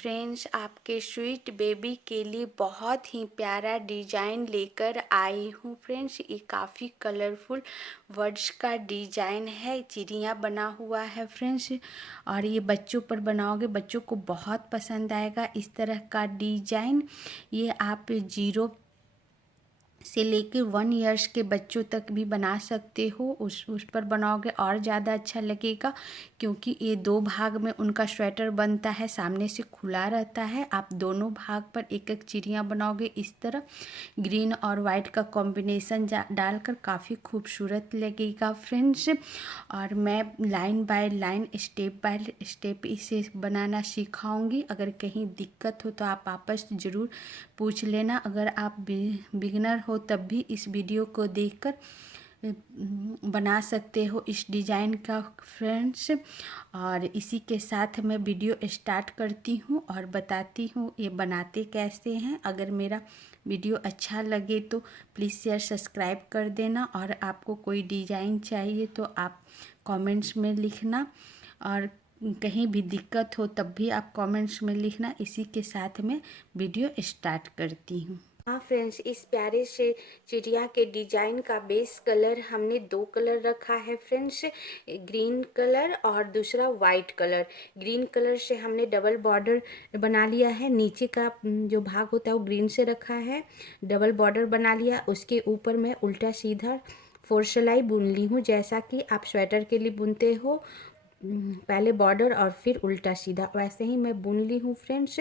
Friends, आपके sweet baby के लिए बहुत ही प्यारा डिज़ाइन लेकर आई हूँ। फ्रेंड्स, ये काफ़ी कलरफुल वर्ड्स का डिज़ाइन है, चिड़िया बना हुआ है फ्रेंड्स। और ये बच्चों पर बनाओगे, बच्चों को बहुत पसंद आएगा इस तरह का डिज़ाइन। ये आप 0 से लेकर 1 ईयर्स के बच्चों तक भी बना सकते हो। उस पर बनाओगे और ज़्यादा अच्छा लगेगा, क्योंकि ये 2 भाग में उनका स्वेटर बनता है, सामने से खुला रहता है। आप दोनों भाग पर एक एक चिड़िया बनाओगे इस तरह। ग्रीन और वाइट का कॉम्बिनेशन डालकर काफ़ी खूबसूरत लगेगा फ्रेंड्स। और मैं line by line, step by step इसे बनाना सिखाऊंगी। अगर कहीं दिक्कत हो तो आप वापस ज़रूर पूछ लेना। अगर आप बिगिनर हो तब भी इस वीडियो को देखकर बना सकते हो इस डिज़ाइन का फ्रेंड्स। और इसी के साथ मैं वीडियो स्टार्ट करती हूँ और बताती हूँ ये बनाते कैसे हैं। अगर मेरा वीडियो अच्छा लगे तो प्लीज़ शेयर सब्सक्राइब कर देना। और आपको कोई डिज़ाइन चाहिए तो आप कमेंट्स में लिखना, और कहीं भी दिक्कत हो तब भी आप कमेंट्स में लिखना। इसी के साथ मैं वीडियो स्टार्ट करती हूँ। हाँ फ्रेंड्स, इस प्यारे से चिड़िया के डिजाइन का बेस कलर हमने 2 कलर रखा है फ्रेंड्स, ग्रीन कलर और दूसरा वाइट कलर। ग्रीन कलर से हमने डबल बॉर्डर बना लिया है, नीचे का जो भाग होता है वो ग्रीन से रखा है, डबल बॉर्डर बना लिया। उसके ऊपर मैं उल्टा सीधा 4 सिलाई बुन ली हूँ, जैसा कि आप स्वेटर के लिए बुनते हो, पहले बॉर्डर और फिर उल्टा सीधा, वैसे ही मैं बुन ली हूँ फ्रेंड्स।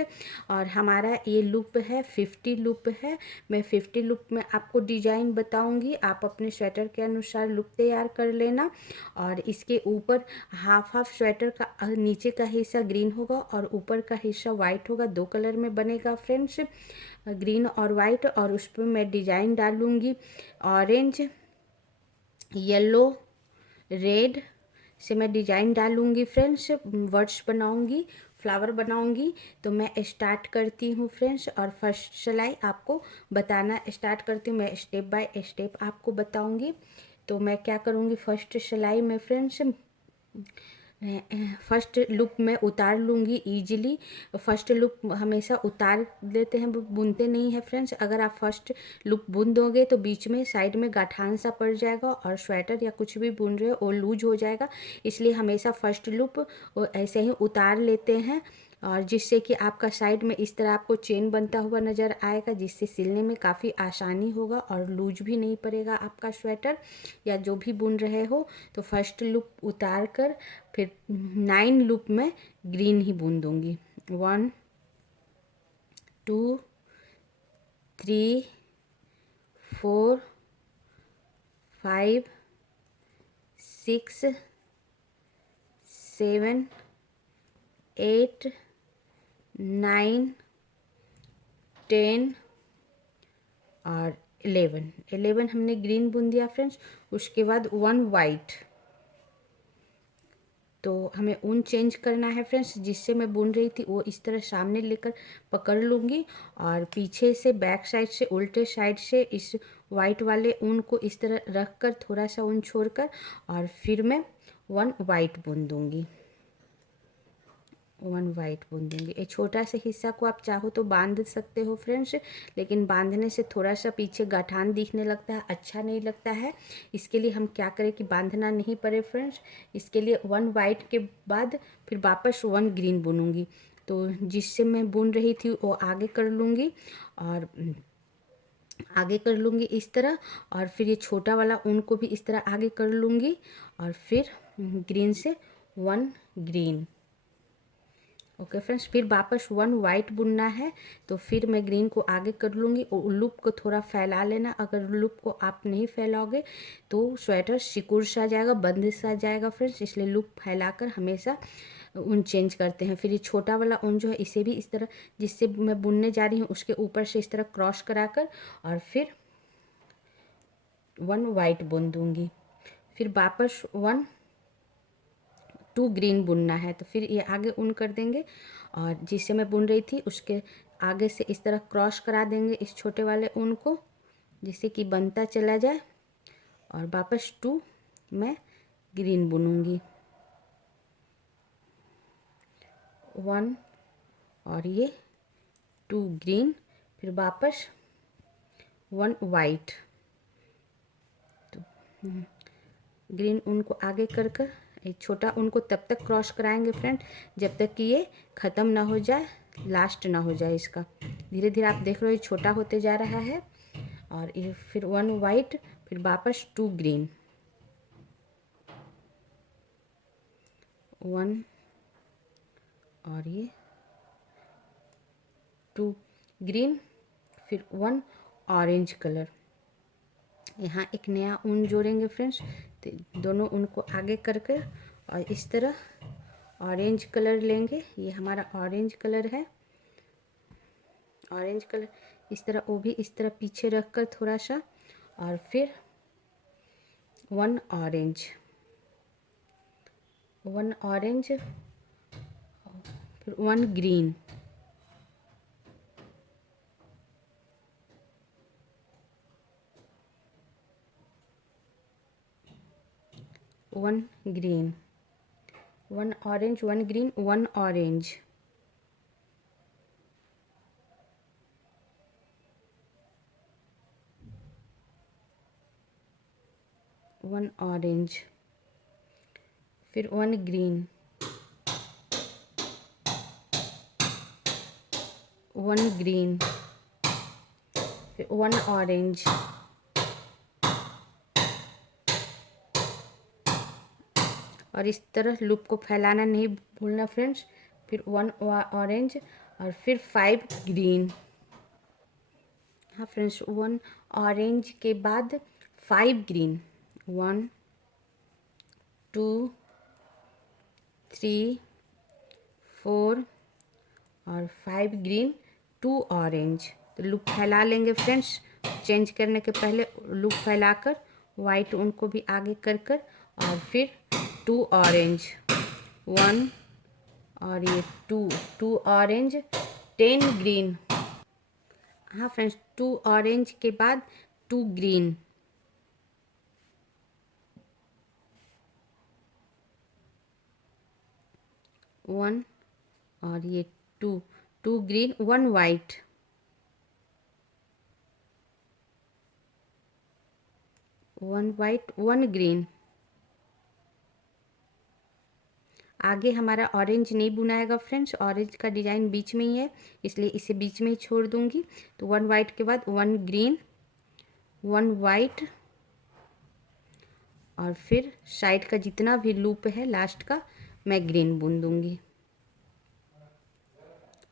और हमारा ये लूप है 50 लूप है। मैं 50 लूप में आपको डिजाइन बताऊंगी, आप अपने स्वेटर के अनुसार लूप तैयार कर लेना। और इसके ऊपर हाफ हाफ स्वेटर का नीचे का हिस्सा ग्रीन होगा और ऊपर का हिस्सा वाइट होगा। 2 कलर में बनेगा फ्रेंड्स, ग्रीन और वाइट। और उस पर मैं डिजाइन डालूंगी ऑरेंज, येलो, रेड से मैं डिजाइन डालूंगी फ्रेंड्स, वर्ड्स बनाऊंगी, फ्लावर बनाऊंगी। तो मैं स्टार्ट करती हूँ फ्रेंड्स, और फर्स्ट सिलाई आपको बताना स्टार्ट करती हूँ। मैं स्टेप बाय स्टेप आपको बताऊंगी। तो मैं क्या करूँगी, फर्स्ट सिलाई में फ्रेंड्स फर्स्ट लूप में उतार लूँगी इजीली। फर्स्ट लूप हमेशा उतार लेते हैं, बुनते नहीं है फ्रेंड्स। अगर आप फर्स्ट लूप बुन दोगे तो बीच में साइड में गाठान सा पड़ जाएगा और स्वेटर या कुछ भी बुन रहे हो वो लूज हो जाएगा। इसलिए हमेशा फर्स्ट लूप ऐसे ही उतार लेते हैं, और जिससे कि आपका साइड में इस तरह आपको चेन बनता हुआ नज़र आएगा, जिससे सिलने में काफ़ी आसानी होगा और लूज भी नहीं पड़ेगा आपका स्वेटर या जो भी बुन रहे हो। तो फर्स्ट लूप उतार कर फिर 9 लूप में ग्रीन ही बुन दूंगी। 1 2 3 4 5 6 7 8 9 10 और 11 हमने ग्रीन बुन दिया फ्रेंड्स। उसके बाद 1 वाइट। तो हमें ऊन चेंज करना है फ्रेंड्स, जिससे मैं बुन रही थी वो इस तरह सामने लेकर पकड़ लूँगी, और पीछे से बैक साइड से उल्टे साइड से इस वाइट वाले ऊन को इस तरह रख कर थोड़ा सा ऊन छोड़कर, और फिर मैं 1 वाइट बुन दूँगी। 1 वाइट बुन दूँगी। ये छोटा सा हिस्सा को आप चाहो तो बांध सकते हो फ्रेंड्स, लेकिन बांधने से थोड़ा सा पीछे गाठान दिखने लगता है, अच्छा नहीं लगता है। इसके लिए हम क्या करें कि बांधना नहीं पड़े फ्रेंड्स, इसके लिए 1 वाइट के बाद फिर वापस 1 ग्रीन बुनूँगी। तो जिससे मैं बुन रही थी वो आगे कर लूँगी, और आगे कर लूँगी इस तरह। और फिर ये छोटा वाला ऊन को भी इस तरह आगे कर लूँगी, और फिर ग्रीन से 1 ग्रीन। ओके फ्रेंड्स, फिर वापस 1 वाइट बुनना है। तो फिर मैं ग्रीन को आगे कर लूँगी और लूप को थोड़ा फैला लेना। अगर लूप को आप नहीं फैलाओगे तो स्वेटर सिकुड़ सा जाएगा, बंद सा जाएगा फ्रेंड्स, इसलिए लूप फैलाकर हमेशा ऊन चेंज करते हैं। फिर ये छोटा वाला ऊन जो है इसे भी इस तरह, जिससे मैं बुनने जा रही हूँ उसके ऊपर से इस तरह क्रॉस कराकर, और फिर 1 वाइट बुन दूँगी। फिर वापस 2 ग्रीन बुनना है। तो फिर ये आगे ऊन कर देंगे, और जिससे मैं बुन रही थी उसके आगे से इस तरह क्रॉस करा देंगे इस छोटे वाले ऊन को, जिससे कि बनता चला जाए। और वापस 2 मैं ग्रीन बुनूंगी, 1 और ये 2 ग्रीन, फिर वापस 1 वाइट। तो ग्रीन उनको आगे कर कर एक छोटा उनको तब तक क्रॉस कराएंगे फ्रेंड जब तक कि ये ख़त्म ना हो जाए, लास्ट ना हो जाए इसका। धीरे धीरे आप देख रहे हो ये छोटा होते जा रहा है। और ये फिर 1 वाइट, फिर वापस 2 ग्रीन, 1 और ये 2 ग्रीन, फिर 1 ऑरेंज कलर। यहाँ एक नया ऊन जोड़ेंगे फ्रेंड्स। तो दोनों ऊन को आगे करके और इस तरह ऑरेंज कलर लेंगे। ये हमारा ऑरेंज कलर है। ऑरेंज कलर इस तरह, वो भी इस तरह पीछे रख कर थोड़ा सा, और फिर 1 ऑरेंज, 1 ऑरेंज, फिर 1 green, 1 green, 1 orange, 1 green, 1 orange, 1 orange, फिर 1 ग्रीन, 1 ग्रीन, फिर 1 ऑरेंज, और इस तरह लूप को फैलाना नहीं भूलना फ्रेंड्स। फिर 1 ऑरेंज और फिर 5 ग्रीन। हाँ फ्रेंड्स, 1 ऑरेंज के बाद 5 ग्रीन, 1 2 3 4 और 5 ग्रीन, 2 ऑरेंज। तो लूप फैला लेंगे फ्रेंड्स। चेंज करने के पहले लूप फैलाकर वाइट उनको भी आगे कर कर, और फिर 2 ऑरेंज, 1 और ये 2 ऑरेंज, 10 ग्रीन। हाँ फ्रेंड्स, 2 ऑरेंज के बाद 2 ग्रीन, 1 और ये 2 ग्रीन, 1 वाइट, 1 वाइट, 1 ग्रीन। आगे हमारा ऑरेंज नहीं बुनाएगा फ्रेंड्स, ऑरेंज का डिज़ाइन बीच में ही है, इसलिए इसे बीच में ही छोड़ दूंगी। तो 1 वाइट के बाद 1 ग्रीन, 1 वाइट, और फिर साइड का जितना भी लूप है लास्ट का मैं ग्रीन बुन दूंगी।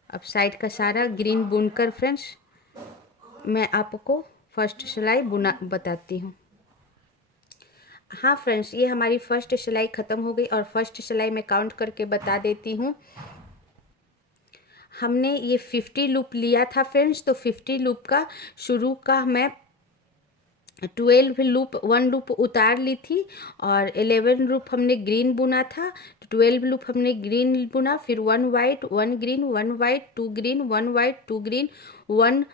अब साइड का सारा ग्रीन बुनकर फ्रेंड्स मैं आपको फर्स्ट सिलाई बुना बताती हूँ। हाँ फ्रेंड्स, ये हमारी फर्स्ट सिलाई ख़त्म हो गई, और फर्स्ट सिलाई मैं काउंट करके बता देती हूँ। हमने ये 50 लूप लिया था फ्रेंड्स, तो 50 लूप का शुरू का मैं 12 लूप 1 लूप उतार ली थी, और 11 लूप हमने ग्रीन बुना था। तो 12 लूप हमने ग्रीन बुना, फिर 1 white, 1 green, 1 white, 2 green, 1 white, 2 green, 1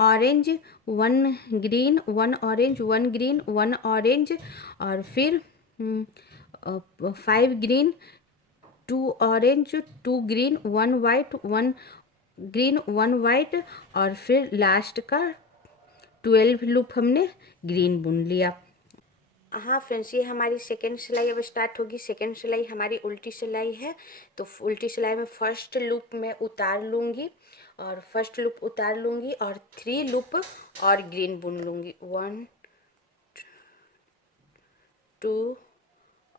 orange, 1 green, 1 orange, 1 green, 1 orange, और फिर 5 green, 2 orange, 2 green, 1 white, 1 green, 1 white, और फिर लास्ट का 12 लूप हमने ग्रीन बुन लिया। हाँ फ्रेंड्स, ये हमारी सेकेंड सिलाई अब स्टार्ट होगी। सेकेंड सिलाई हमारी उल्टी सिलाई है। तो उल्टी सिलाई में फर्स्ट लूप में उतार लूँगी, और फर्स्ट लूप उतार लूँगी और 3 लूप और ग्रीन बुन लूँगी, 1 2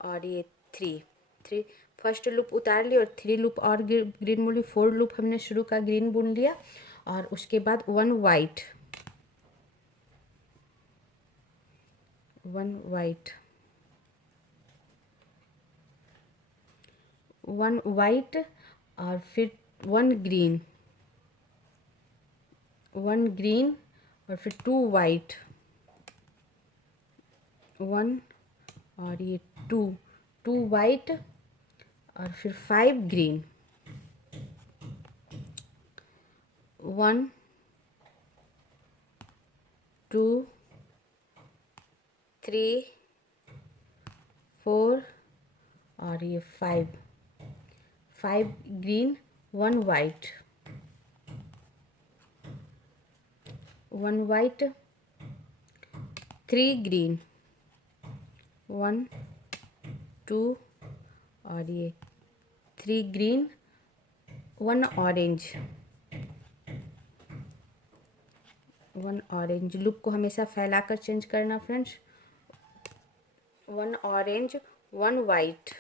और ये 3 फर्स्ट लूप उतार ली, और 3 लूप और ग्रीन बुन ली। 4 लूप हमने शुरू का ग्रीन बुन लिया, और उसके बाद 1 वाइट, 1 वाइट, 1 वाइट, और फिर 1 ग्रीन, 1 ग्रीन, और फिर 2 वाइट, 1 और ये 2 वाइट, और फिर 5 ग्रीन, 1 2 3 4 और ये 5 ग्रीन, 1 white, 1 white, 3 green, 1 2 और ये 3 green, 1 orange, 1 orange। लुक को हमेशा फैलाकर चेंज करना friends. 1 orange, 1 white,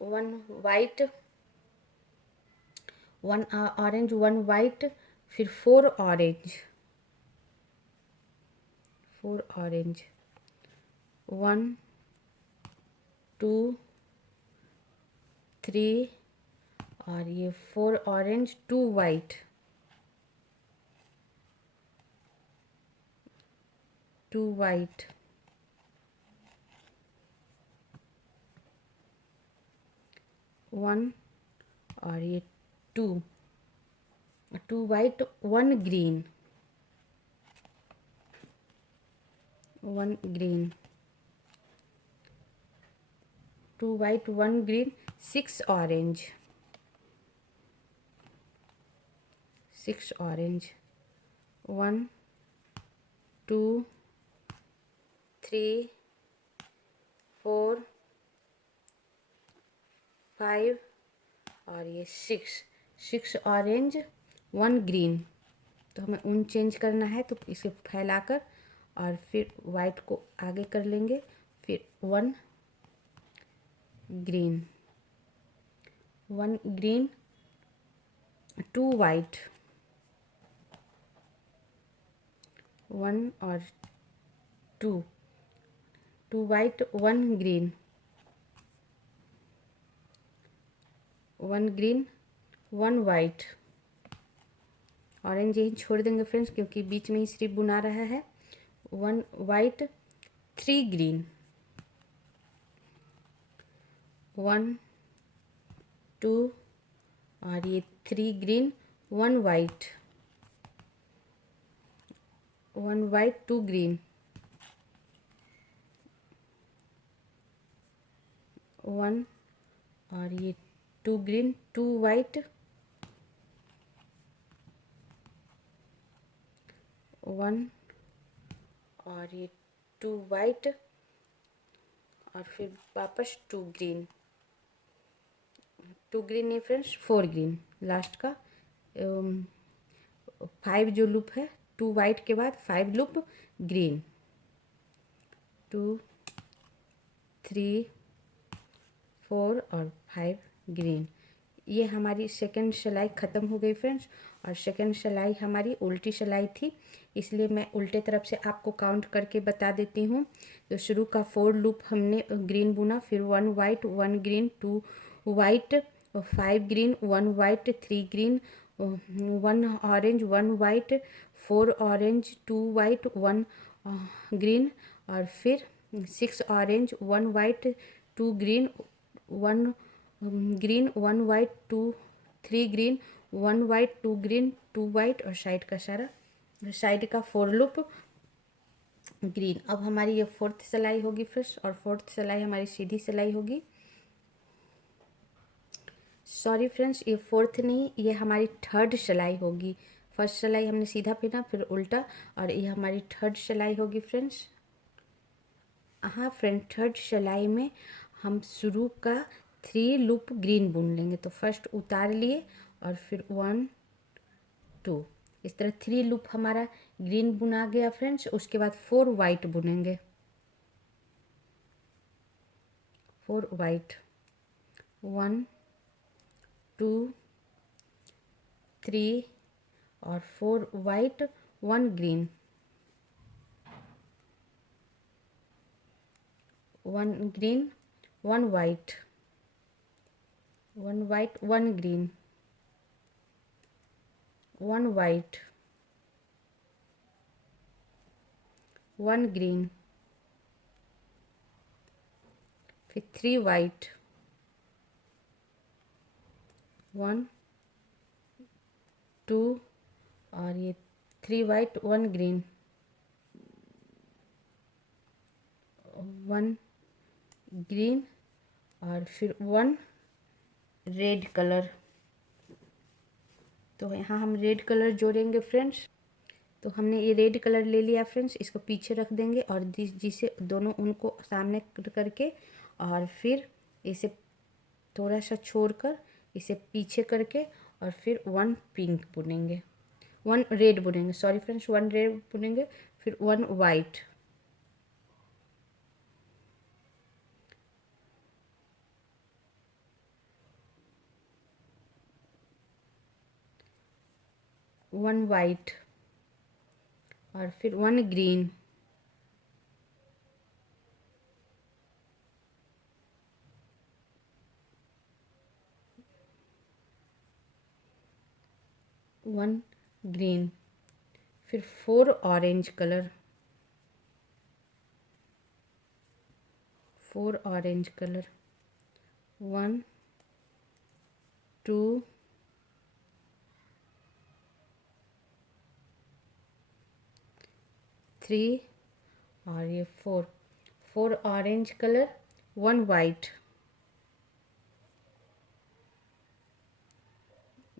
1 white, 1 orange, 1 white, फिर 4 orange, 4 orange, 1 2 3 और ये 4 orange, 2 white, 2 white, 1 और ये 2 white, 1 green, 1 green, 2 white, 1 green, 6 orange, 6 orange, 1 2 3 4 5 और ये 6 ऑरेंज, 1 ग्रीन। तो हमें ऊन चेंज करना है तो इसे फैलाकर और फिर वाइट को आगे कर लेंगे, फिर 1 ग्रीन, 1 ग्रीन, 2 वाइट, 1 और 2 white, 1 green, 1 green, 1 white. Orange यही छोड़ देंगे फ्रेंड्स क्योंकि बीच में ही सिर्फ बुना रहा है। 1 वाइट, 3 ग्रीन, 1 2 और ये 3 ग्रीन, 1 वाइट, 1 वाइट, 2 ग्रीन, 1 और ये 2 ग्रीन, 2 वाइट, 1 और ये 2 वाइट और फिर वापस 2 ग्रीन, 2 ग्रीन नहीं फ्रेंड्स, 4 ग्रीन लास्ट का। 5 जो लूप है, 2 वाइट के बाद 5 लूप ग्रीन, 2 3 4 और 5 ग्रीन। ये हमारी सेकंड सिलाई ख़त्म हो गई फ्रेंड्स। और सेकंड सिलाई हमारी उल्टी सिलाई थी, इसलिए मैं उल्टे तरफ से आपको काउंट करके बता देती हूँ। तो शुरू का 4 लूप हमने ग्रीन बुना, फिर 1 white, 1 green, 2 white, 5 green, 1 white, 3 green, 1 orange, 1 white, 4 orange, 2 white, 1 green और फिर 6 orange, 1 white, 2 green, 1 green, 1 white, 3 green, 1 white, 2 green, 2 white और साइड का सारा साइड का 4 लूप ग्रीन। अब हमारी ये 4th सिलाई होगी फ्रेंड्स और 4th सिलाई हमारी सीधी सिलाई होगी। सॉरी फ्रेंड्स, ये 4th नहीं, ये हमारी 3rd सिलाई होगी। फर्स्ट सिलाई हमने सीधा पहना, फिर उल्टा, और ये हमारी 3rd सिलाई होगी फ्रेंड्स। हाँ फ्रेंड, 3rd सिलाई में हम शुरू का 3 लूप ग्रीन बुन लेंगे। तो फर्स्ट उतार लिए और फिर 1 2 इस तरह 3 लूप हमारा ग्रीन बुना गया फ्रेंड्स। उसके बाद 4 वाइट बुनेंगे, 4 वाइट, 1 2 3 और 4 white, 1 green, 1 green, 1 white, 1 white, 1 green, 1 white, 1 green, फिर 3 वाइट, 1 2 और ये 3 वाइट, 1 ग्रीन, 1 ग्रीन और फिर 1 रेड कलर। तो यहाँ हम रेड कलर जोड़ेंगे फ्रेंड्स। तो हमने ये रेड कलर ले लिया फ्रेंड्स, इसको पीछे रख देंगे और जिसे दोनों उनको सामने करके और फिर इसे थोड़ा सा छोड़कर इसे पीछे करके और फिर 1 पिंक बुनेंगे, 1 रेड बुनेंगे, सॉरी फ्रेंड्स, 1 रेड बुनेंगे, फिर 1 वाइट, वन वाइट और फिर 1 ग्रीन, वन ग्रीन, फिर 4 ऑरेंज कलर, 4 ऑरेंज कलर, 1 2 3 और ये 4 ऑरेंज कलर, 1 वाइट,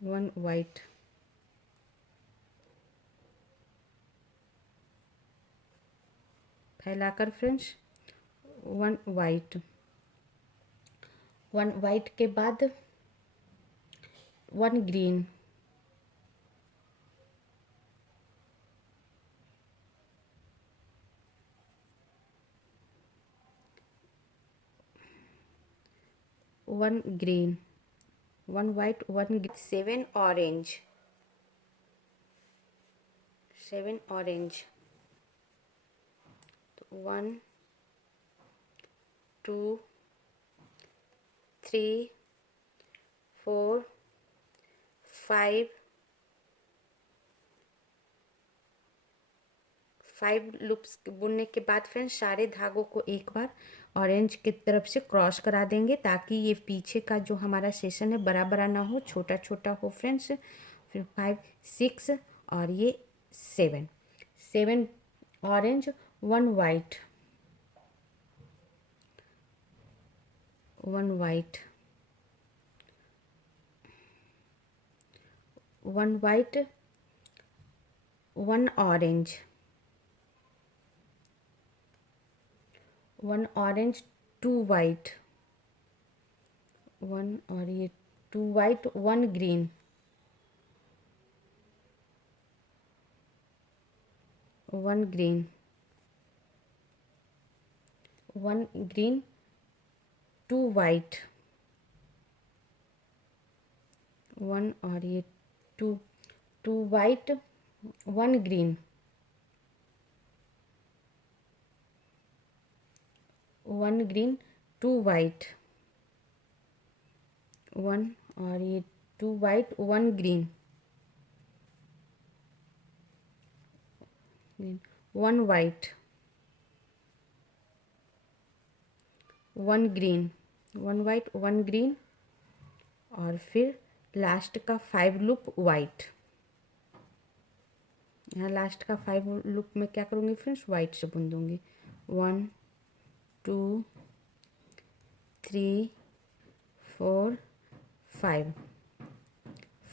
1 वाइट, फैलाकर फ्रेंड्स 1 वाइट, 1 वाइट के बाद 1 green, 1 green, 1 white, 1 7 orange, 7 orange, 1 2 3 4 5 loops बुनने के बाद फ्रेंड्स सारे धागों को एक बार ऑरेंज की तरफ से क्रॉस करा देंगे ताकि ये पीछे का जो हमारा सेशन है बड़ा बड़ा ना हो, छोटा छोटा हो फ्रेंड्स। फिर 5 6 और ये 7 orange, 1 white, 1 white, 1 white, 1 orange, 1 orange, 2 white, 1 और ये 2 white, 1 green, 1 green, 1 green, 2 white, 1 और ये 2 वाइट, 1 ग्रीन, 1 ग्रीन, 2 वाइट, 1 और ये 2 white, 1 green, 1 white, 1 green, 1 white, 1 green और फिर लास्ट का 5 लूप वाइट। यहाँ लास्ट का 5 लूप में क्या करूँगी फ्रेंड्स, वाइट से बुन दूँगी। 1 2 3 4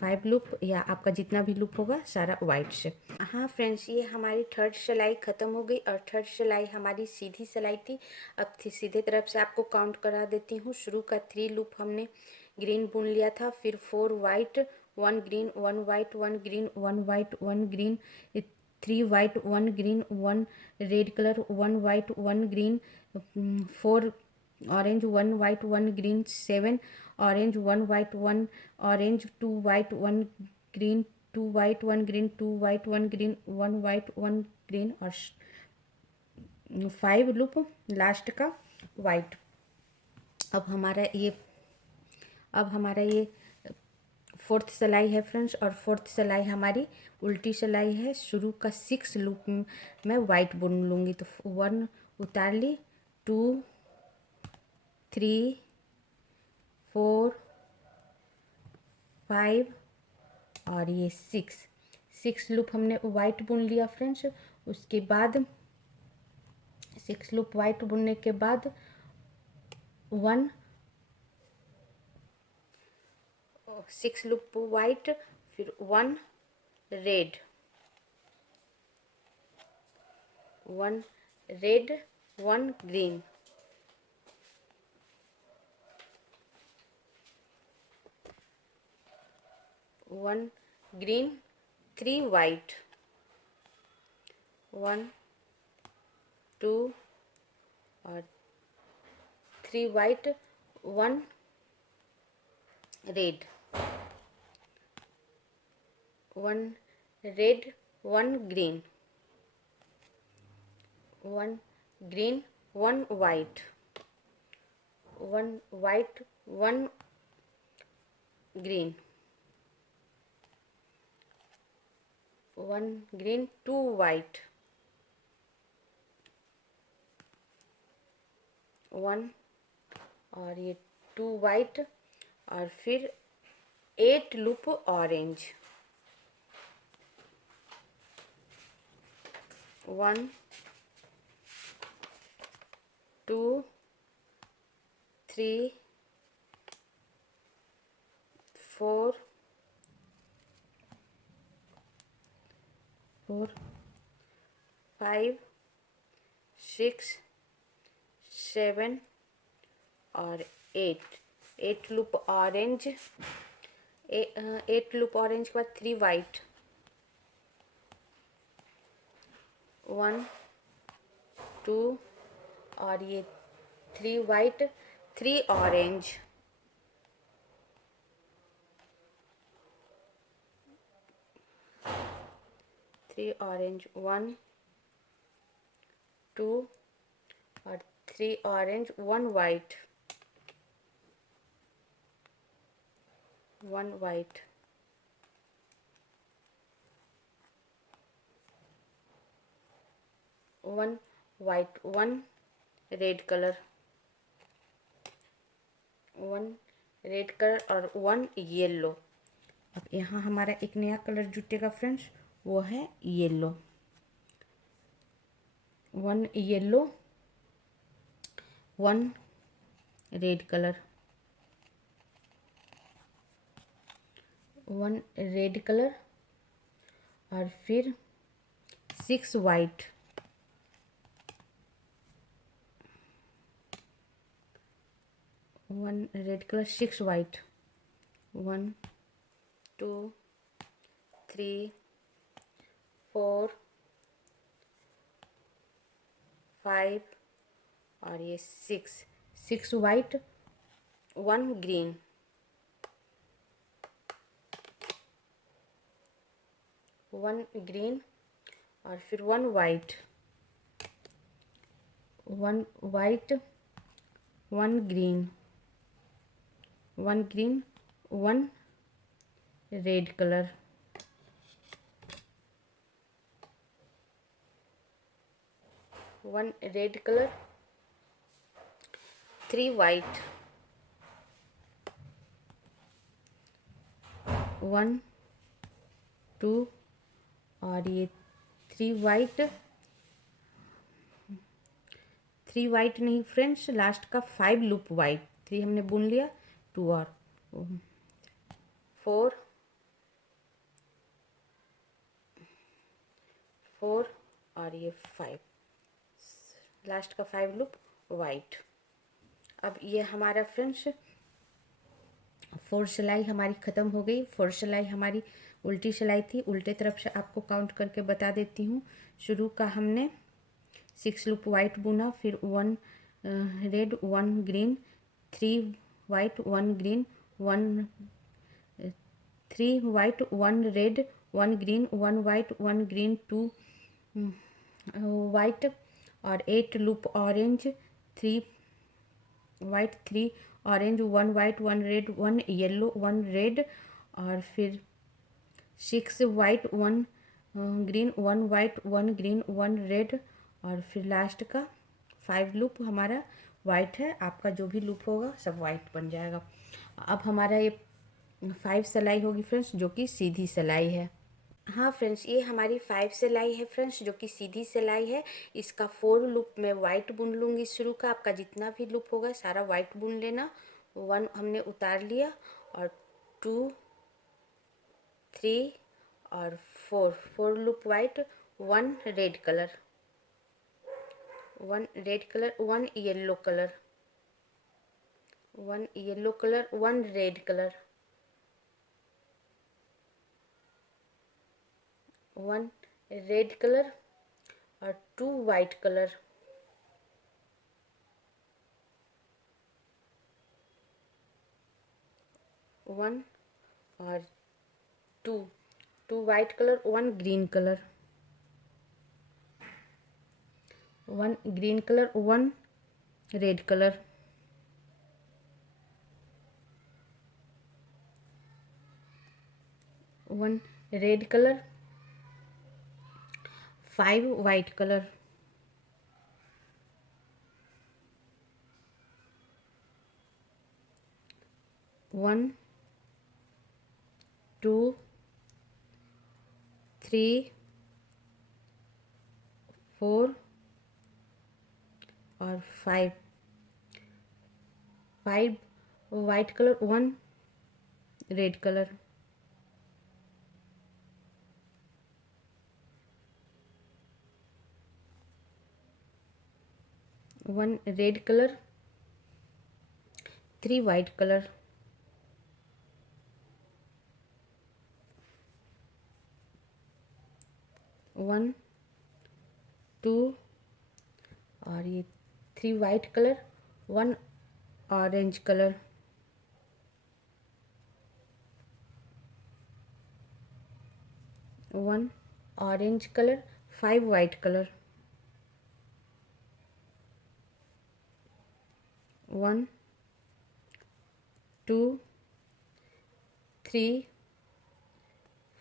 5 लूप या आपका जितना भी लूप होगा सारा वाइट से। हाँ फ्रेंड्स, ये हमारी थर्ड सिलाई ख़त्म हो गई और थर्ड सिलाई हमारी सीधी सिलाई थी। अब सीधे तरफ से आपको काउंट करा देती हूँ। शुरू का 3 लूप हमने ग्रीन बुन लिया था, फिर 4 white, 1 green, 1 white, 1 green, 1 white, 1 green, 3 white, 1 green, 1 red colour, 1 white, 1 green, 4 orange, 1 white, 1 green, 7 orange, 1 white, 1 orange, 2 white, 1 green, 2 white, 1 green, 2 white, 1 green, 1 white, 1 green और 5 लूप लास्ट का वाइट। अब हमारा ये फोर्थ सिलाई है फ्रेंड्स और fourth सिलाई हमारी उल्टी सिलाई है। शुरू का 6 लूप में वाइट बुन लूँगी। तो 1 उतार ली, 2 3 4 5 और ये 6 लूप हमने वाइट बुन लिया फ्रेंड्स। उसके बाद 6 लूप वाइट बुनने के बाद 1 6 लूप वाइट, फिर 1 red, 1 red, 1 green, 1 green, 3 white, 1 2 और 3 white, 1 red, 1 red, 1 green, 1 green, 1 white, 1 white, 1 green, 1 green, 2 white, 1 और ये 2 वाइट, और फिर 8 लूप ऑरेंज, 1 2 3 4 5 6 7 और 8 लूप ऑरेंज, 8 लूप ऑरेंज के बाद 3 वाइट, 1 2 और ये 3 वाइट, 3 ऑरेंज, 3 ऑरेंज, 1 2 और 3 orange, 1 white, 1 white, 1 white, 1 red colour, 1 red colour और 1 येलो। अब यहाँ हमारा एक नया कलर जुटेगा फ्रेंड्स, वो है yellow, 1 yellow, 1 red colour, 1 red colour और फिर 6 वाइट, 1 रेड कलर, 6 वाइट, 1 2 3 4 5 और ये 6 वाइट, 1 ग्रीन, 1 ग्रीन और फिर 1 white, 1 white, 1 green, 1 green, 1 red colour, 1 red colour, 3 white, 1 2 और ये 3 वाइट, 3 वाइट नहीं फ्रेंड्स, लास्ट का 5 लूप वाइट, 3 हमने बुन लिया, 2 और 4 और ये 5, लास्ट का 5 लूप वाइट। अब ये हमारा फ्रेंड्स 4 सिलाई हमारी ख़त्म हो गई। 4 सिलाई हमारी उल्टी सिलाई थी, उल्टे तरफ से आपको काउंट करके बता देती हूँ। शुरू का हमने 6 लूप वाइट बुना, फिर 1 red, 1 green, 3 white, 1 green, 3 white, 1 red, 1 green, 1 white, 1 green, 2 white और 8 loop orange, 3 white, 3 orange, 1 white, 1 red, 1 yellow, 1 red और फिर 6 white, 1 green, 1 white, 1 green, 1 red और फिर लास्ट का 5 लूप हमारा वाइट है। आपका जो भी लूप होगा सब वाइट बन जाएगा। अब हमारा ये 5 सिलाई होगी फ्रेंड्स, जो कि सीधी सिलाई है। हाँ फ्रेंड्स, ये हमारी 5 सिलाई है फ्रेंड्स, जो कि सीधी सिलाई है। इसका 4 लूप मैं वाइट बुन लूँगी। शुरू का आपका जितना भी लूप होगा सारा वाइट बुन लेना। 1 हमने उतार लिया और 2 3 और 4 4 loop white, 1 red colour, 1 red colour, 1 yellow colour, 1 yellow colour, 1 red colour, 1 red colour और 2 वाइट कलर, 1 और 2 white colour, 1 green colour, 1 green colour, 1 red colour, 1 red colour, 5 white colour, 1 2 3 4 और 5 white colour, 1 red colour, 1 red colour, 3 white colour, 1 2 और ये 3 white colour, 1 orange colour, 1 orange colour, 5 white colour, 1 2 3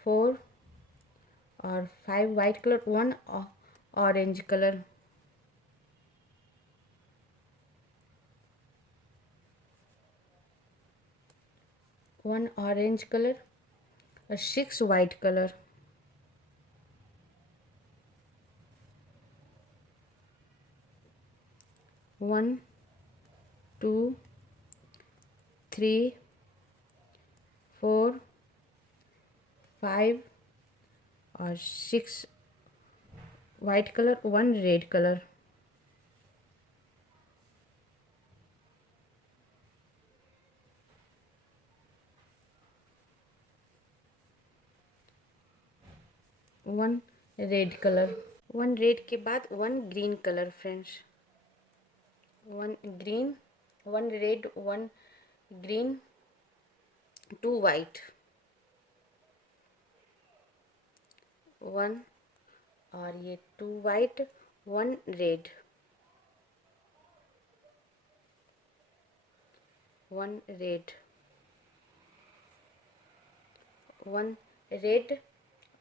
4 और 5 white colour, 1 orange colour, 1 orange colour और 6 white colour, 1 2 3 4 5 और 6 white colour, 1 red colour, 1 red colour, 1 red के बाद 1 green colour friends, 1 green, 1 red, 1 green, 2 white, 1 और ये 2 white, 1 red, 1 red, 1 red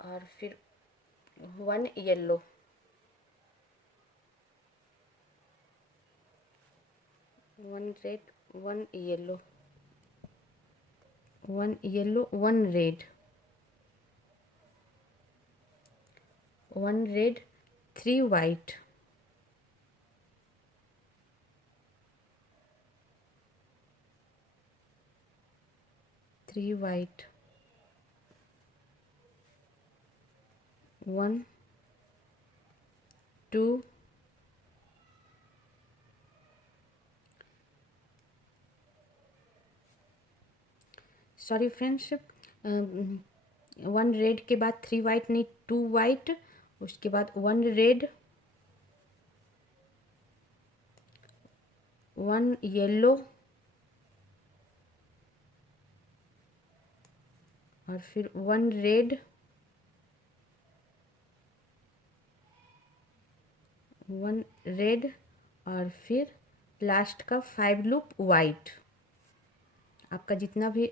और फिर 1 yellow, 1 red, 1 yellow, 1 yellow, 1 red, 1 red, 3 white, 3 white, 1 2 sorry friends, 1 red के बाद 3 white नहीं, 2 वाइट, उसके बाद 1 रेड, 1 येलो और फिर 1 रेड, 1 रेड और फिर लास्ट का 5 लूप वाइट। आपका जितना भी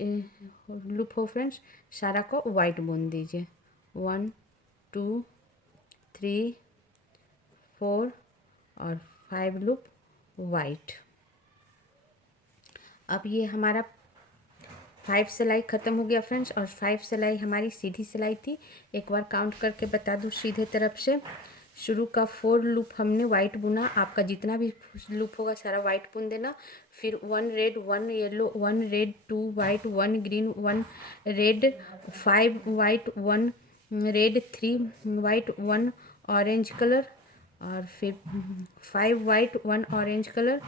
लूप हो फ्रेंड्स, सारा को वाइट बुन दीजिए। 1 2 3 4 और 5 लूप वाइट। अब ये हमारा 5 सिलाई ख़त्म हो गया फ्रेंड्स, और 5 सिलाई हमारी सीधी सिलाई थी। एक बार काउंट करके बता दूँ सीधे तरफ से, शुरू का 4 लूप हमने वाइट बुना, आपका जितना भी लूप होगा सारा वाइट बुन देना। फिर 1 red 1 yellow 1 red 2 white 1 green 1 red 5 white 1 red 3 white 1 orange colour, और फिर 5 वाइट 1 ऑरेंज कलर,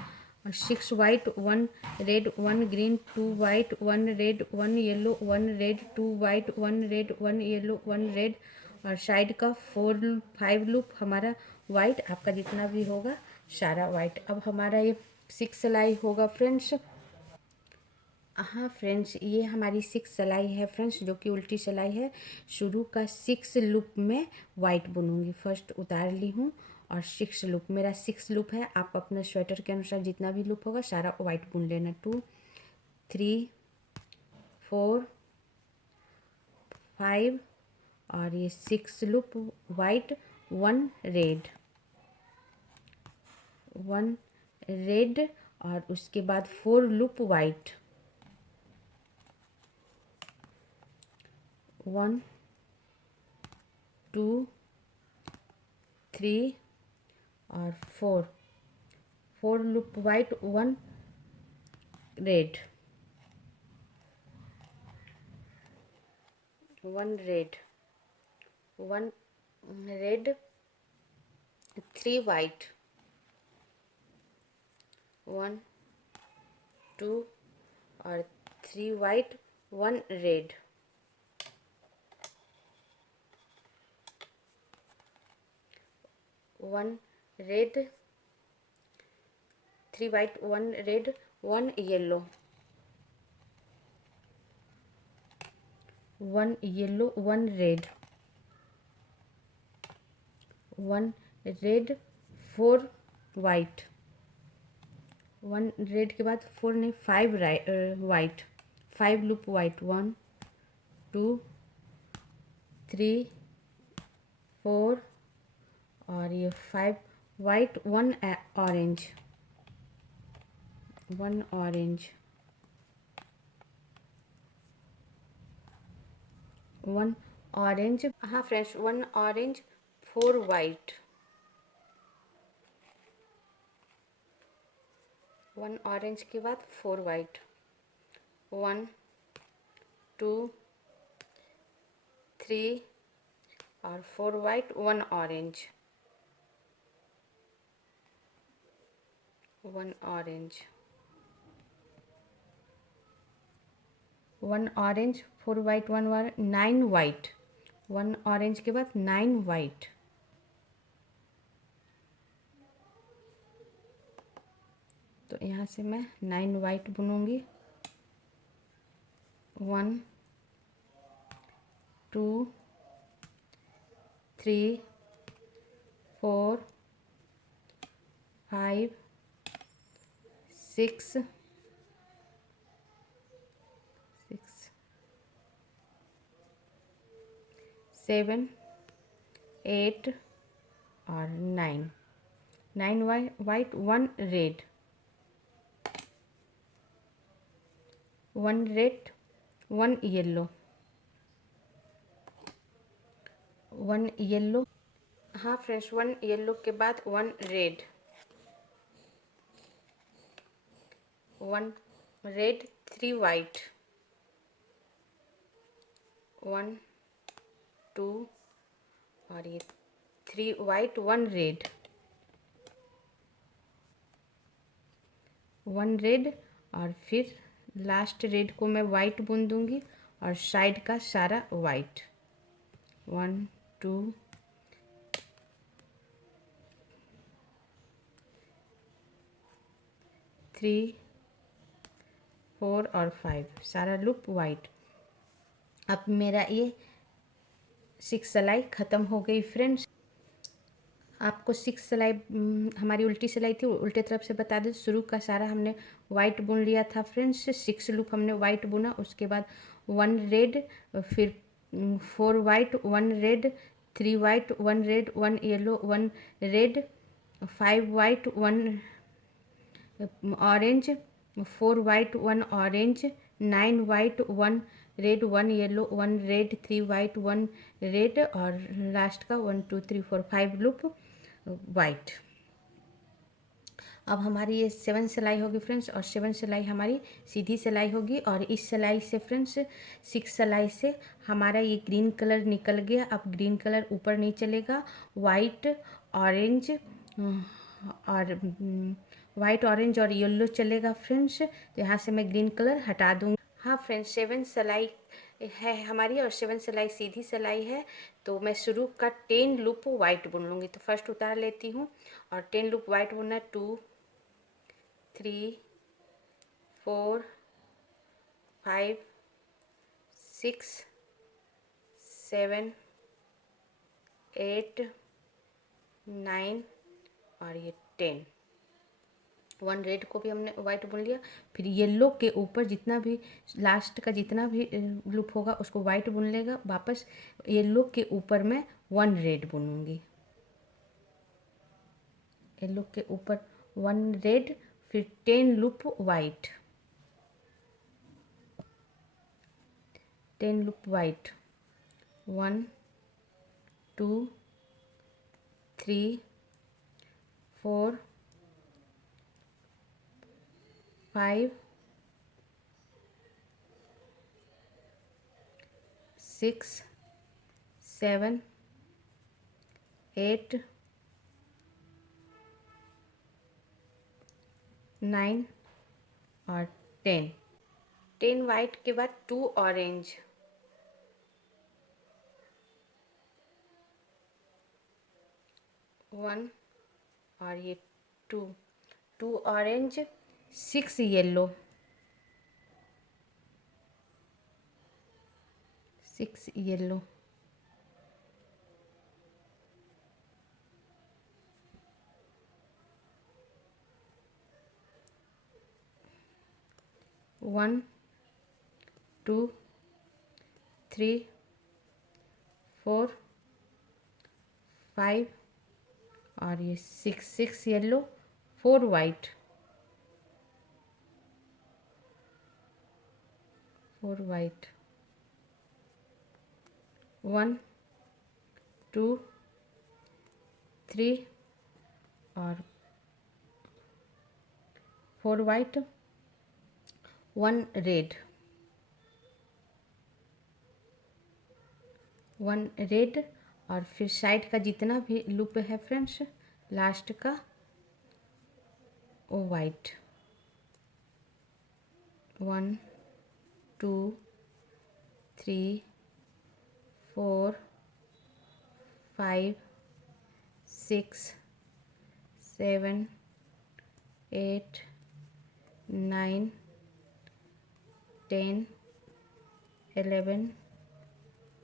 और 6 white 1 red 1 green 2 white 1 red 1 yellow 1 red 2 white 1 red 1 yellow 1 red, और साइड का 5 लूप हमारा वाइट, आपका जितना भी होगा सारा वाइट। अब हमारा ये 6 सिलाई होगा फ्रेंड्स। हाँ फ्रेंड्स, ये हमारी 6 सिलाई है फ्रेंड्स, जो कि उल्टी सिलाई है। शुरू का 6 लूप में वाइट बुनूंगी, फर्स्ट उतार ली हूँ और 6 लूप, मेरा 6 लूप है। आप अपने स्वेटर के अनुसार जितना भी लूप होगा सारा वाइट बुन लेना। 2 3 4 5 और ये 6 लूप वाइट 1 रेड 1 रेड, और उसके बाद 4 लूप वाइट 1 2 3 और 4 loop white 1 red 1 red 1 red 3 white 1 2 और 3 white 1 red 1 red 3 white 1 red 1 yellow 1 yellow 1 red 1 red 4 white 1 red के बाद 4 नहीं 5 वाइट 5 लूप वाइट 1 2 3 4 और ये 5 वाइट 1 ऑरेंज 1 ऑरेंज 1 ऑरेंज, हाँ फ्रेंड्स 1 ऑरेंज 4 वाइट 1 ऑरेंज के बाद 4 वाइट 1 2 3 और 4 white 1 orange 1 orange 1 orange 4 white 1 9 white 1 orange के बाद 9 वाइट, तो यहाँ से मैं 9 वाइट बुनूंगी। 1 2 3 4 5 6 7 8 और 9 white 1 red 1 red 1 yellow 1 yellow, हाँ फ्रेंड्स 1 येलो के बाद 1 रेड 1 रेड 3 वाइट 1 2 और ये 3 वाइट 1 रेड 1 रेड, और फिर लास्ट रेड को मैं वाइट बुन दूंगी और साइड का सारा वाइट 1 2 3 4 और 5 सारा लूप वाइट। अब मेरा ये 6 सिलाई ख़त्म हो गई फ्रेंड्स। आपको 6 सिलाई हमारी उल्टी सिलाई थी, उल्टे तरफ से बता दें। शुरू का सारा हमने वाइट बुन लिया था फ्रेंड्स, 6 लूप हमने वाइट बुना, उसके बाद 1 रेड, फिर 4 white 1 red 3 white 1 red 1 yellow 1 red 5 white 1 orange 4 white 1 orange 9 white 1 red 1 yellow 1 red 3 white 1 red, और लास्ट का 1 2 3 4 5 लूप वाइट। अब हमारी ये 7 सिलाई होगी फ्रेंड्स, और 7 सिलाई हमारी सीधी सिलाई होगी। और इस सिलाई से फ्रेंड्स 6 सिलाई से हमारा ये ग्रीन कलर निकल गया। अब ग्रीन कलर ऊपर नहीं चलेगा, वाइट ऑरेंज और वाइट ऑरेंज और येलो चलेगा फ्रेंड्स। तो यहाँ से मैं ग्रीन कलर हटा दूँगी। हाँ फ्रेंड्स, 7 सिलाई है हमारी और 7 सिलाई सीधी सिलाई है। तो मैं शुरू का 10 लूप वाइट बुन लूँगी। तो फर्स्ट उतार लेती हूँ और 10 लूप वाइट बुनना है। 2 3 4 5 6 7 8 9 और ये 10। 1 रेड को भी हमने वाइट बुन लिया। फिर येलो के ऊपर जितना भी लास्ट का जितना भी लूप होगा उसको वाइट बुन लेगा। वापस येलो के ऊपर मैं 1 रेड बुनूंगी। येलो के ऊपर 1 रेड, फिर 10 लूप वाइट, 10 लूप वाइट। 1 2 3 4 5 6 7 8 9 और 10। 10 वाइट के बाद 2 ऑरेंज, 1 और ये 2, 2 ऑरेंज, 6 येलो, 6 येलो, 1 2 3 4 5 और ये 6 येलो, 4 वाइट, 4 वाइट, 1 2 3 और 4 वाइट, 1 रेड, 1 रेड। और फिर साइड का जितना भी लूप है फ्रेंड्स लास्ट का वो वाइट। 1 2 3 4 5 6 7 8 9 10 11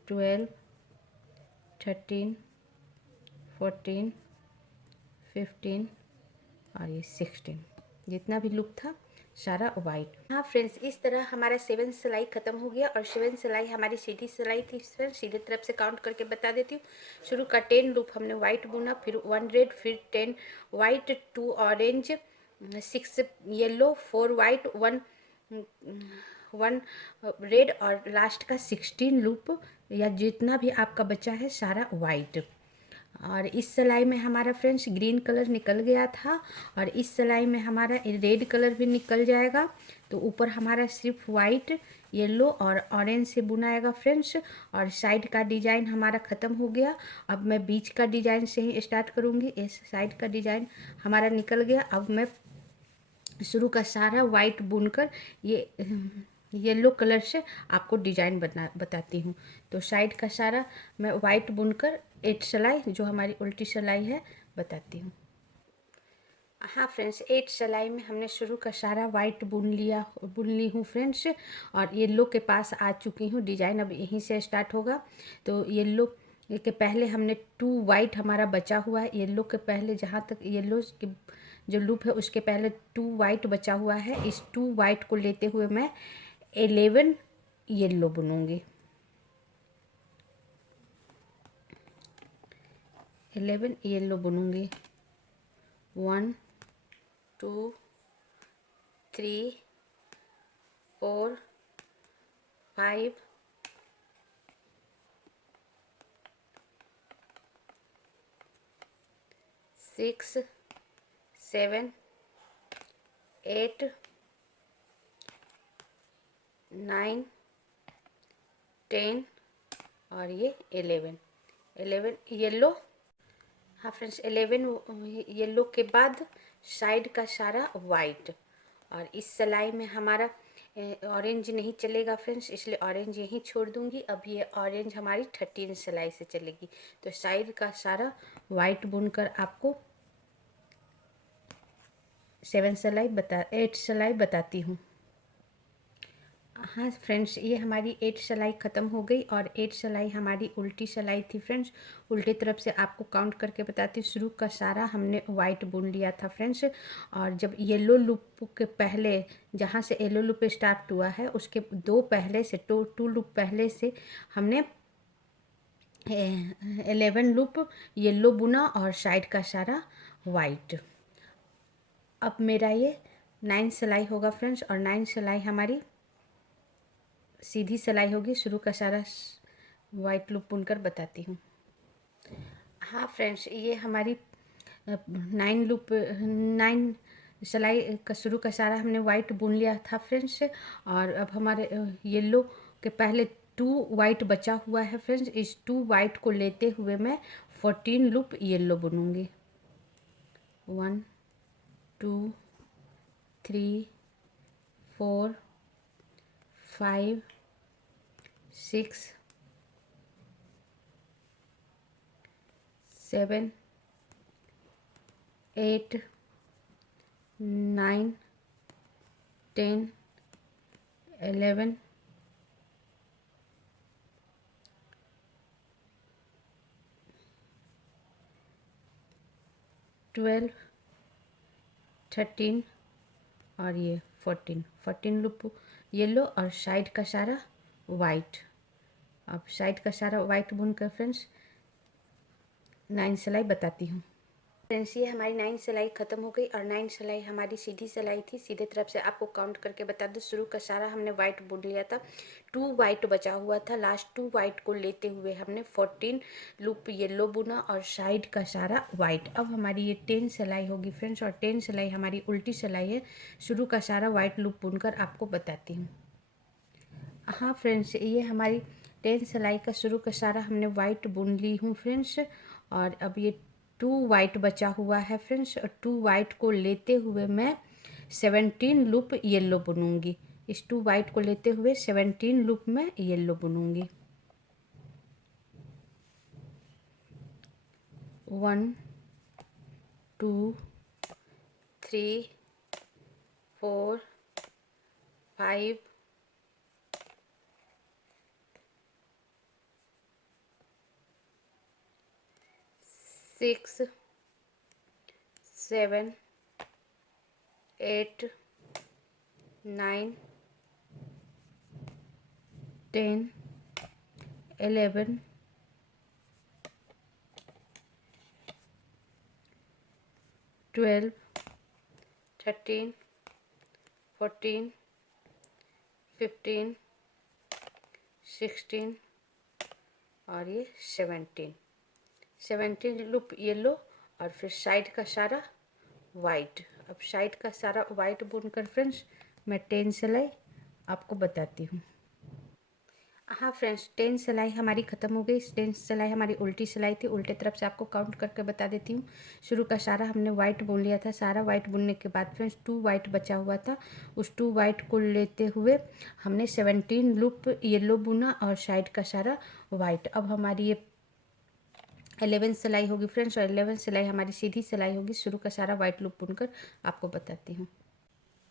12 13 14 15 और ये 16। जितना भी लूप था सारा वाइट। हाँ फ्रेंड्स, इस तरह हमारा 7 सिलाई ख़त्म हो गया। और 7 सिलाई हमारी सीधी सिलाई थी फ्रेंड्स। सीधे तरफ से काउंट करके बता देती हूँ। शुरू का 10 लूप हमने वाइट बुना, फिर 1 रेड, फिर 10 white, 2 orange, 6 yellow, 4 white, 1 red और लास्ट का 16 लूप या जितना भी आपका बचा है सारा वाइट। और इस सिलाई में हमारा फ्रेंड्स ग्रीन कलर निकल गया था और इस सिलाई में हमारा रेड कलर भी निकल जाएगा। तो ऊपर हमारा सिर्फ वाइट, येलो और ऑरेंज से बुनाएगा फ्रेंड्स। और साइड का डिज़ाइन हमारा ख़त्म हो गया। अब मैं बीच का डिज़ाइन से ही स्टार्ट करूँगी। इस साइड का डिज़ाइन हमारा निकल गया। अब मैं शुरू का सारा वाइट बुनकर ये येलो कलर से आपको डिज़ाइन बताती हूँ। तो साइड का सारा मैं वाइट बुनकर 8 सिलाई जो हमारी उल्टी सिलाई है बताती हूँ। हाँ फ्रेंड्स, 8 सिलाई में हमने शुरू का सारा वाइट बुन ली हूँ फ्रेंड्स। और येलो के पास आ चुकी हूँ। डिज़ाइन अब यहीं से स्टार्ट होगा। तो येलो के पहले हमने 2 वाइट हमारा बचा हुआ है। येलो के पहले जहाँ तक येलो के जो लूप है उसके पहले 2 वाइट बचा हुआ है। इस 2 वाइट को लेते हुए मैं 11 येलो बुनूंगी। 11 येलो बुनूंगी। 1 2 3 4 5 6 6 7 8 9 10 और ये 11 येलो। हाँ फ्रेंड्स, 11 येलो के बाद साइड का सारा वाइट। और इस सिलाई में हमारा ऑरेंज नहीं चलेगा फ्रेंड्स, इसलिए ऑरेंज यहीं छोड़ दूंगी। अब ये ऑरेंज हमारी 13 सिलाई से चलेगी। तो साइड का सारा वाइट बुनकर आपको 8 सिलाई बताती हूँ। हाँ फ्रेंड्स, ये हमारी 8 सिलाई ख़त्म हो गई और 8 सिलाई हमारी उल्टी सिलाई थी फ्रेंड्स। उल्टी तरफ से आपको काउंट करके बताती हूँ। शुरू का सारा हमने वाइट बुन लिया था फ्रेंड्स। और जब येलो लूप के पहले, जहाँ से येलो लूप स्टार्ट हुआ है उसके टू लूप पहले से हमने 11 लूप येलो बुना और साइड का सारा वाइट। अब मेरा ये 9 सिलाई होगा फ्रेंड्स। और 9 सिलाई हमारी सीधी सिलाई होगी। शुरू का सारा वाइट लूप बुनकर बताती हूँ। हाँ फ्रेंड्स, ये हमारी 9 सिलाई का शुरू का सारा हमने वाइट बुन लिया था फ्रेंड्स। और अब हमारे येलो के पहले 2 वाइट बचा हुआ है फ्रेंड्स। इस 2 वाइट को लेते हुए मैं 14 लूप येलो बुनूंगी। 1 2 3 4 5 6 7 8 9 10 11 12 13 और ये 14 लूप येलो और साइड का सारा वाइट। अब साइड का सारा वाइट बुनकर फ्रेंड्स 9 सिलाई बताती हूँ। फ्रेंड्स, ये हमारी 9 सिलाई ख़त्म हो गई और 9 सिलाई हमारी सीधी सिलाई थी। सीधे तरफ से आपको काउंट करके बता दो। शुरू का सारा हमने वाइट बुन लिया था। 2 वाइट बचा हुआ था। लास्ट 2 वाइट को लेते हुए हमने 14 लूप येलो बुना और साइड का सारा वाइट। अब हमारी ये 10 सिलाई होगी फ्रेंड्स। और 10 सिलाई हमारी उल्टी सिलाई है। शुरू का सारा वाइट लूप बुनकर आपको बताती हूँ। हाँ फ्रेंड्स, ये हमारी 10 सिलाई का शुरू का सारा हमने वाइट बुन ली हूँ फ्रेंड्स। और अब ये 2 वाइट बचा हुआ है फ्रेंड्स। और 2 वाइट को लेते हुए मैं 17 लूप येलो बुनूंगी। इस 2 वाइट को लेते हुए 17 लूप में येलो बुनूंगी। 1 2 3 4 5 6 7 8 9 10 11 12 13 14 15 16 और ये 17 लूप येलो और फिर साइड का सारा वाइट। अब साइड का सारा वाइट बुनकर फ्रेंड्स मैं 10 सिलाई आपको बताती हूँ। हाँ फ्रेंड्स, 10 सिलाई हमारी ख़त्म हो गई। 10 सिलाई हमारी उल्टी सिलाई थी। उल्टे तरफ से आपको काउंट करके बता देती हूँ। शुरू का सारा हमने वाइट बुन लिया था। सारा वाइट बुनने के बाद फ्रेंड्स 2 वाइट बचा हुआ था। उस 2 वाइट को लेते हुए हमने 17 लूप येलो बुना और साइड का सारा वाइट। अब हमारी ये 11 सिलाई होगी फ्रेंड्स। और 11 सिलाई हमारी सीधी सिलाई होगी। शुरू का सारा वाइट लूप बुनकर आपको बताती हूँ।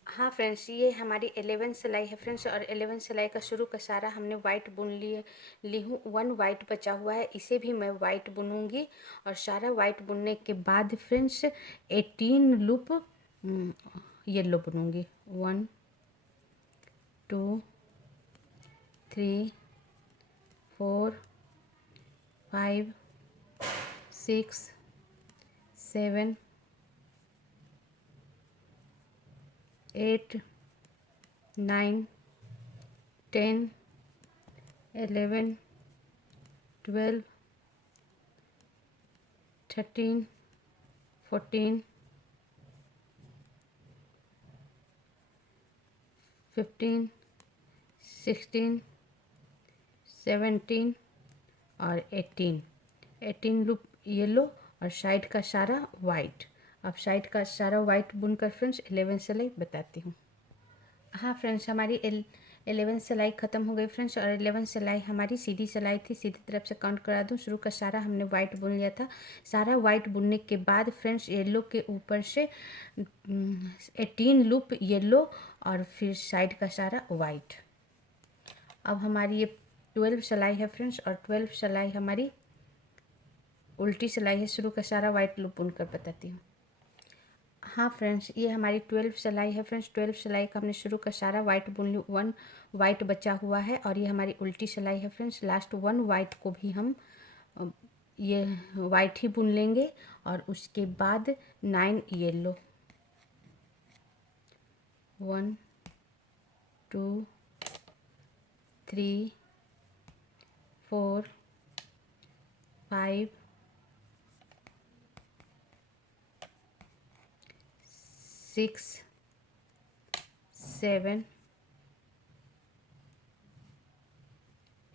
हाँ फ्रेंड्स, ये हमारी 11 सिलाई है फ्रेंड्स। और 11 सिलाई का शुरू का सारा हमने वाइट बुन ली हूँ। 1 वाइट बचा हुआ है, इसे भी मैं वाइट बुनूंगी। और सारा वाइट बुनने के बाद फ्रेंड्स 18 लूप येलो बुनूंगी। 1 2 3 4 5 6 7 8 9 10 11 12 13 14, 15, 16, 17 और 18 लूप येलो और साइड का सारा वाइट। अब साइड का सारा वाइट बुनकर फ्रेंड्स 11 सिलाई बताती हूँ। हाँ फ्रेंड्स, हमारी 11 सिलाई ख़त्म हो गई फ्रेंड्स, और 11 सिलाई हमारी सीधी सिलाई थी। सीधी तरफ से काउंट करा दूँ, शुरू का सारा हमने वाइट बुन लिया था। सारा वाइट बुनने के बाद फ्रेंड्स येलो के ऊपर से 18 लूप येलो और फिर साइड का सारा वाइट। अब हमारी ये 12 सिलाई है फ्रेंड्स, और 12 सिलाई हमारी उल्टी सिलाई है। शुरू का सारा वाइट लूप बुनकर बताती हूँ। हाँ फ्रेंड्स, ये हमारी 12 सिलाई है फ्रेंड्स। 12 सिलाई का हमने शुरू का सारा वाइट बुन ली, 1 वाइट बचा हुआ है, और ये हमारी उल्टी सिलाई है फ्रेंड्स। लास्ट 1 वाइट को भी हम ये वाइट ही बुन लेंगे, और उसके बाद 9 येलो। 1 2 3 4 5 6 7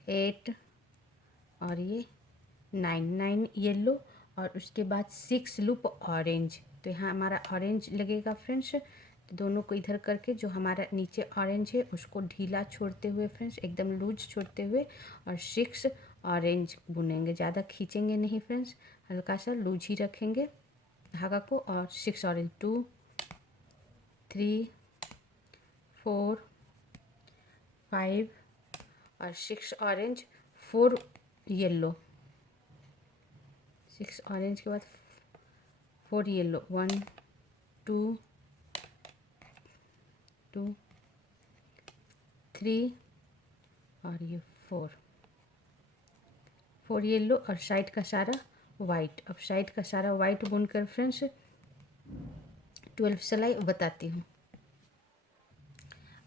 8 और ये 9 येलो, और उसके बाद 6 लूप ऑरेंज। तो यहाँ हमारा ऑरेंज लगेगा फ्रेंड्स। तो दोनों को इधर करके जो हमारा नीचे ऑरेंज है उसको ढीला छोड़ते हुए फ्रेंड्स, एकदम लूज छोड़ते हुए, और 6 ऑरेंज बुनेंगे। ज़्यादा खींचेंगे नहीं फ्रेंड्स, हल्का सा लूज ही रखेंगे धागा को। और 6 ऑरेंज, 2 3 4 5 और 6 ऑरेंज, 4 येलो। 6 ऑरेंज के बाद 4 येलो। 1 2 2 3 और ये 4 येलो और साइड का सारा वाइट। अब साइड का सारा वाइट बुनकर फ्रेंड्स 12 सिलाई बताती हूँ।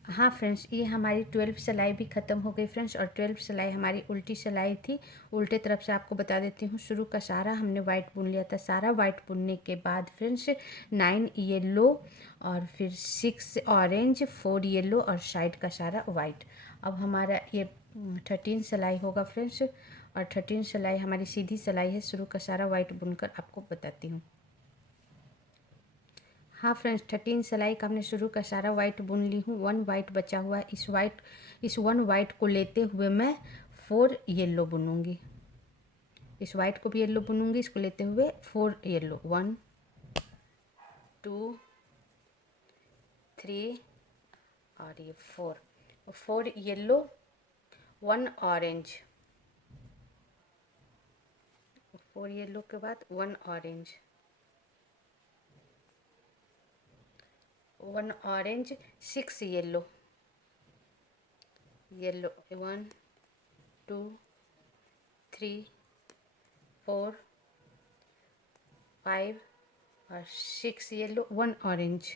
हाँ फ्रेंड्स, ये हमारी 12 सिलाई भी ख़त्म हो गई फ्रेंड्स, और 12 सिलाई हमारी उल्टी सिलाई थी। उल्टे तरफ से आपको बता देती हूँ। शुरू का सारा हमने वाइट बुन लिया था। सारा वाइट बुनने के बाद फ्रेंड्स 9 येलो और फिर 6 ऑरेंज, 4 येलो और साइड का सारा वाइट। अब हमारा ये 13 सिलाई होगा फ्रेंड्स, और 13 सिलाई हमारी सीधी सिलाई है। शुरू का सारा वाइट बुनकर आपको बताती हूँ। हाँ फ्रेंड्स, 13 सिलाई का हमने शुरू का सारा वाइट बुन ली हूँ। 1 वाइट बचा हुआ है। इस 1 वाइट को लेते हुए मैं 4 येलो बुनूंगी। इस वाइट को भी येलो बुनूंगी, इसको लेते हुए 4 येलो। 1 2 3 और ये 4 येलो, 1 ऑरेंज। 4 येलो के बाद 1 ऑरेंज, 1 ऑरेंज, 6 येलो। 1 2 3 4 5 और 6 येलो, 1 ऑरेंज।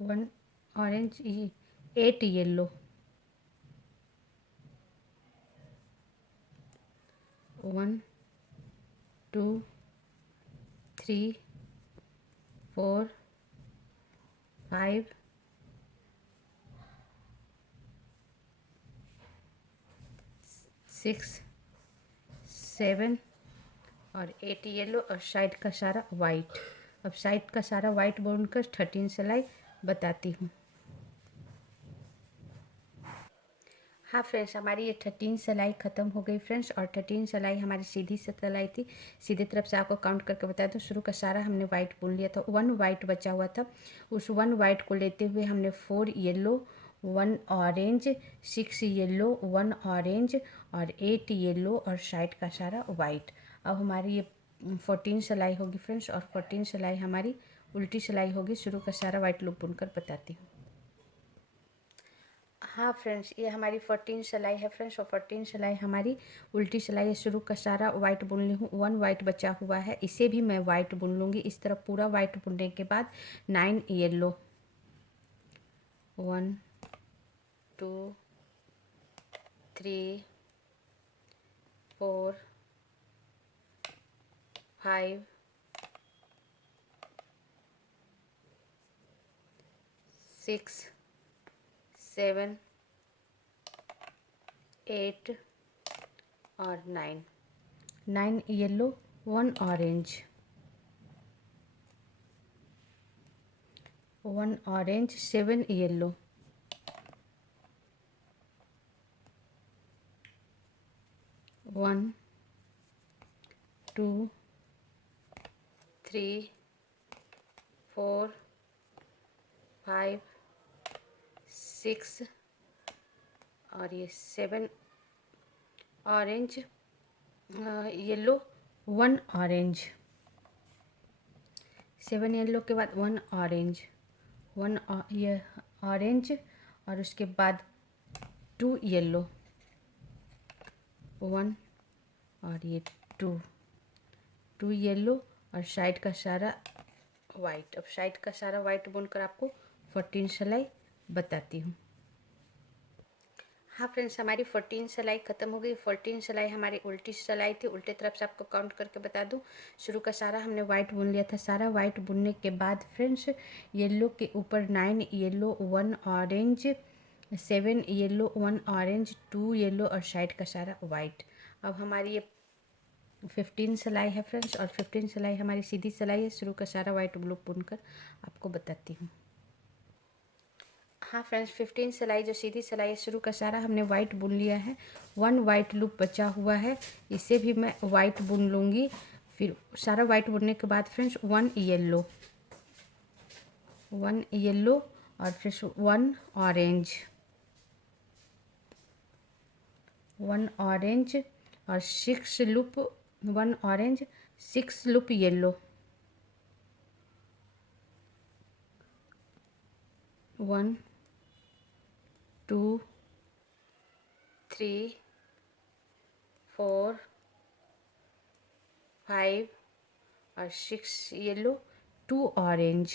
1 orange, 8 yellow. 1 2 3 4 5 6 7 और 8 येलो और साइड का सारा वाइट। अब साइड का सारा वाइट बुनकर 13 सिलाई बताती हूँ। हाँ फ्रेंड्स, हमारी ये 13 सिलाई ख़त्म हो गई फ्रेंड्स, और 13 सिलाई हमारी सीधी से सिलाई थी। सीधी तरफ से आपको काउंट करके बता दूँ। शुरू का सारा हमने वाइट बुन लिया था। 1 वाइट बचा हुआ था। उस 1 वाइट को लेते हुए हमने 4 येलो, 1 ऑरेंज, 6 येलो, 1 ऑरेंज और 8 येलो और साइड का सारा वाइट। अब हमारी ये 14 सिलाई होगी फ्रेंड्स, और 14 सिलाई हमारी उल्टी सिलाई होगी। शुरू का सारा वाइट लूप बुनकर बताती हूँ। हाँ फ्रेंड्स, ये हमारी 14 सिलाई है फ्रेंड्स, और 14 सिलाई हमारी उल्टी सिलाई है। शुरू का सारा वाइट बुन ली हूँ। 1 वाइट बचा हुआ है, इसे भी मैं वाइट बुन लूँगी। इस तरफ पूरा वाइट बुनने के बाद 9 येलो। 1 2 3 4 5 6 7 8 और 9 9 येलो 1 ऑरेंज 1 ऑरेंज 7 येलो 1 2 3 4 5 6 और ये 7 ऑरेंज येलो 1 ऑरेंज 7 येलो के बाद 1 ऑरेंज 1 ये ऑरेंज और उसके बाद 2 येलो 1 और ये 2 येलो और साइड का सारा वाइट। अब साइड का सारा वाइट बुनकर आपको 14 सिलाई बताती हूँ। हाँ फ्रेंड्स, हमारी 14 सिलाई ख़त्म हो गई। 14 सिलाई हमारी उल्टी सिलाई थी। उल्टे तरफ से आपको काउंट करके बता दूँ, शुरू का सारा हमने वाइट बुन लिया था। सारा वाइट बुनने के बाद फ्रेंड्स येलो के ऊपर 9 yellow 1 orange 7 yellow 1 orange 2 yellow और साइड का सारा वाइट। अब हमारी ये 15 सिलाई है फ्रेंड्स, और 15 सिलाई हमारी सीधी सिलाई है। शुरू का सारा वाइट ब्लू बुनकर आपको बताती हूँ। हाँ फ्रेंड्स, 15 सिलाई जो सीधी सिलाई है, शुरू का सारा हमने वाइट बुन लिया है। 1 वाइट लूप बचा हुआ है, इसे भी मैं वाइट बुन लूँगी। फिर सारा वाइट बुनने के बाद फ्रेंड्स 1 येलो और फिर 1 ऑरेंज 1 ऑरेंज और 6 लूप 1 ऑरेंज 6 लूप येलो 1 2 3 4 5 और 6 येलो 2 ऑरेंज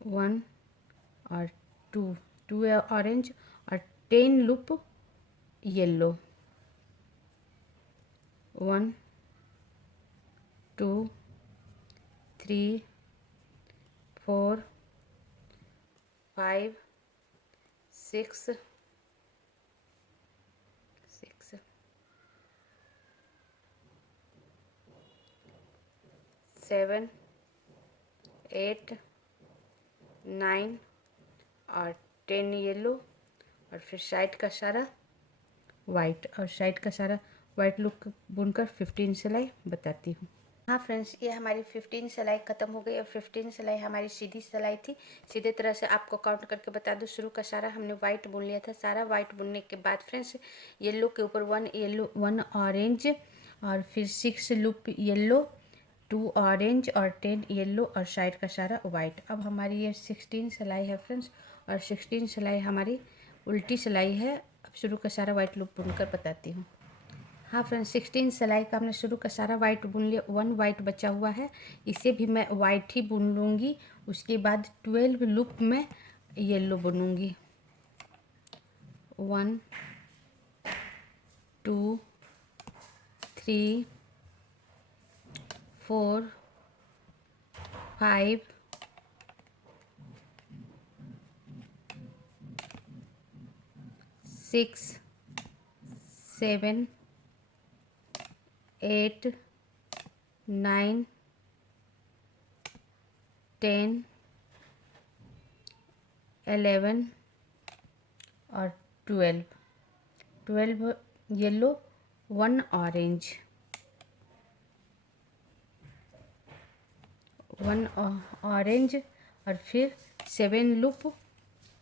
1 और 2 ऑरेंज और 10 लूप येलो 1 2 3 4 5 6 7 8 9 और 10 येलो और फिर साइड का सारा वाइट, और साइड का सारा वाइट लुक बुनकर 15 सिलाई बताती हूँ। हाँ फ्रेंड्स, ये हमारी 15 सिलाई ख़त्म हो गई। और 15 सिलाई हमारी सीधी सिलाई थी। सीधे तरह से आपको काउंट करके बता दूँ, शुरू का सारा हमने वाइट बुन लिया था। सारा वाइट बुनने के बाद फ्रेंड्स येलो के ऊपर 1 येलो 1 ऑरेंज और फिर 6 लूप येलो 2 ऑरेंज और 10 येलो और साइड का सारा वाइट। अब हमारी ये 16 सिलाई है फ्रेंड्स, और 16 सिलाई हमारी उल्टी सिलाई है। अब शुरू का सारा वाइट लूप बुनकर बताती हूँ। हाँ फ्रेंड्स, 16 सिलाई का हमने शुरू का सारा वाइट बुन लिया। 1 वाइट बचा हुआ है, इसे भी मैं वाइट ही बुन लूँगी। उसके बाद 12 लूप में येलो बुनूँगी। 1 2 3 4 5 6 7 8 9 10 11 और 12 येलो 1 ऑरेंज 1 ऑरेंज और फिर 7 लूप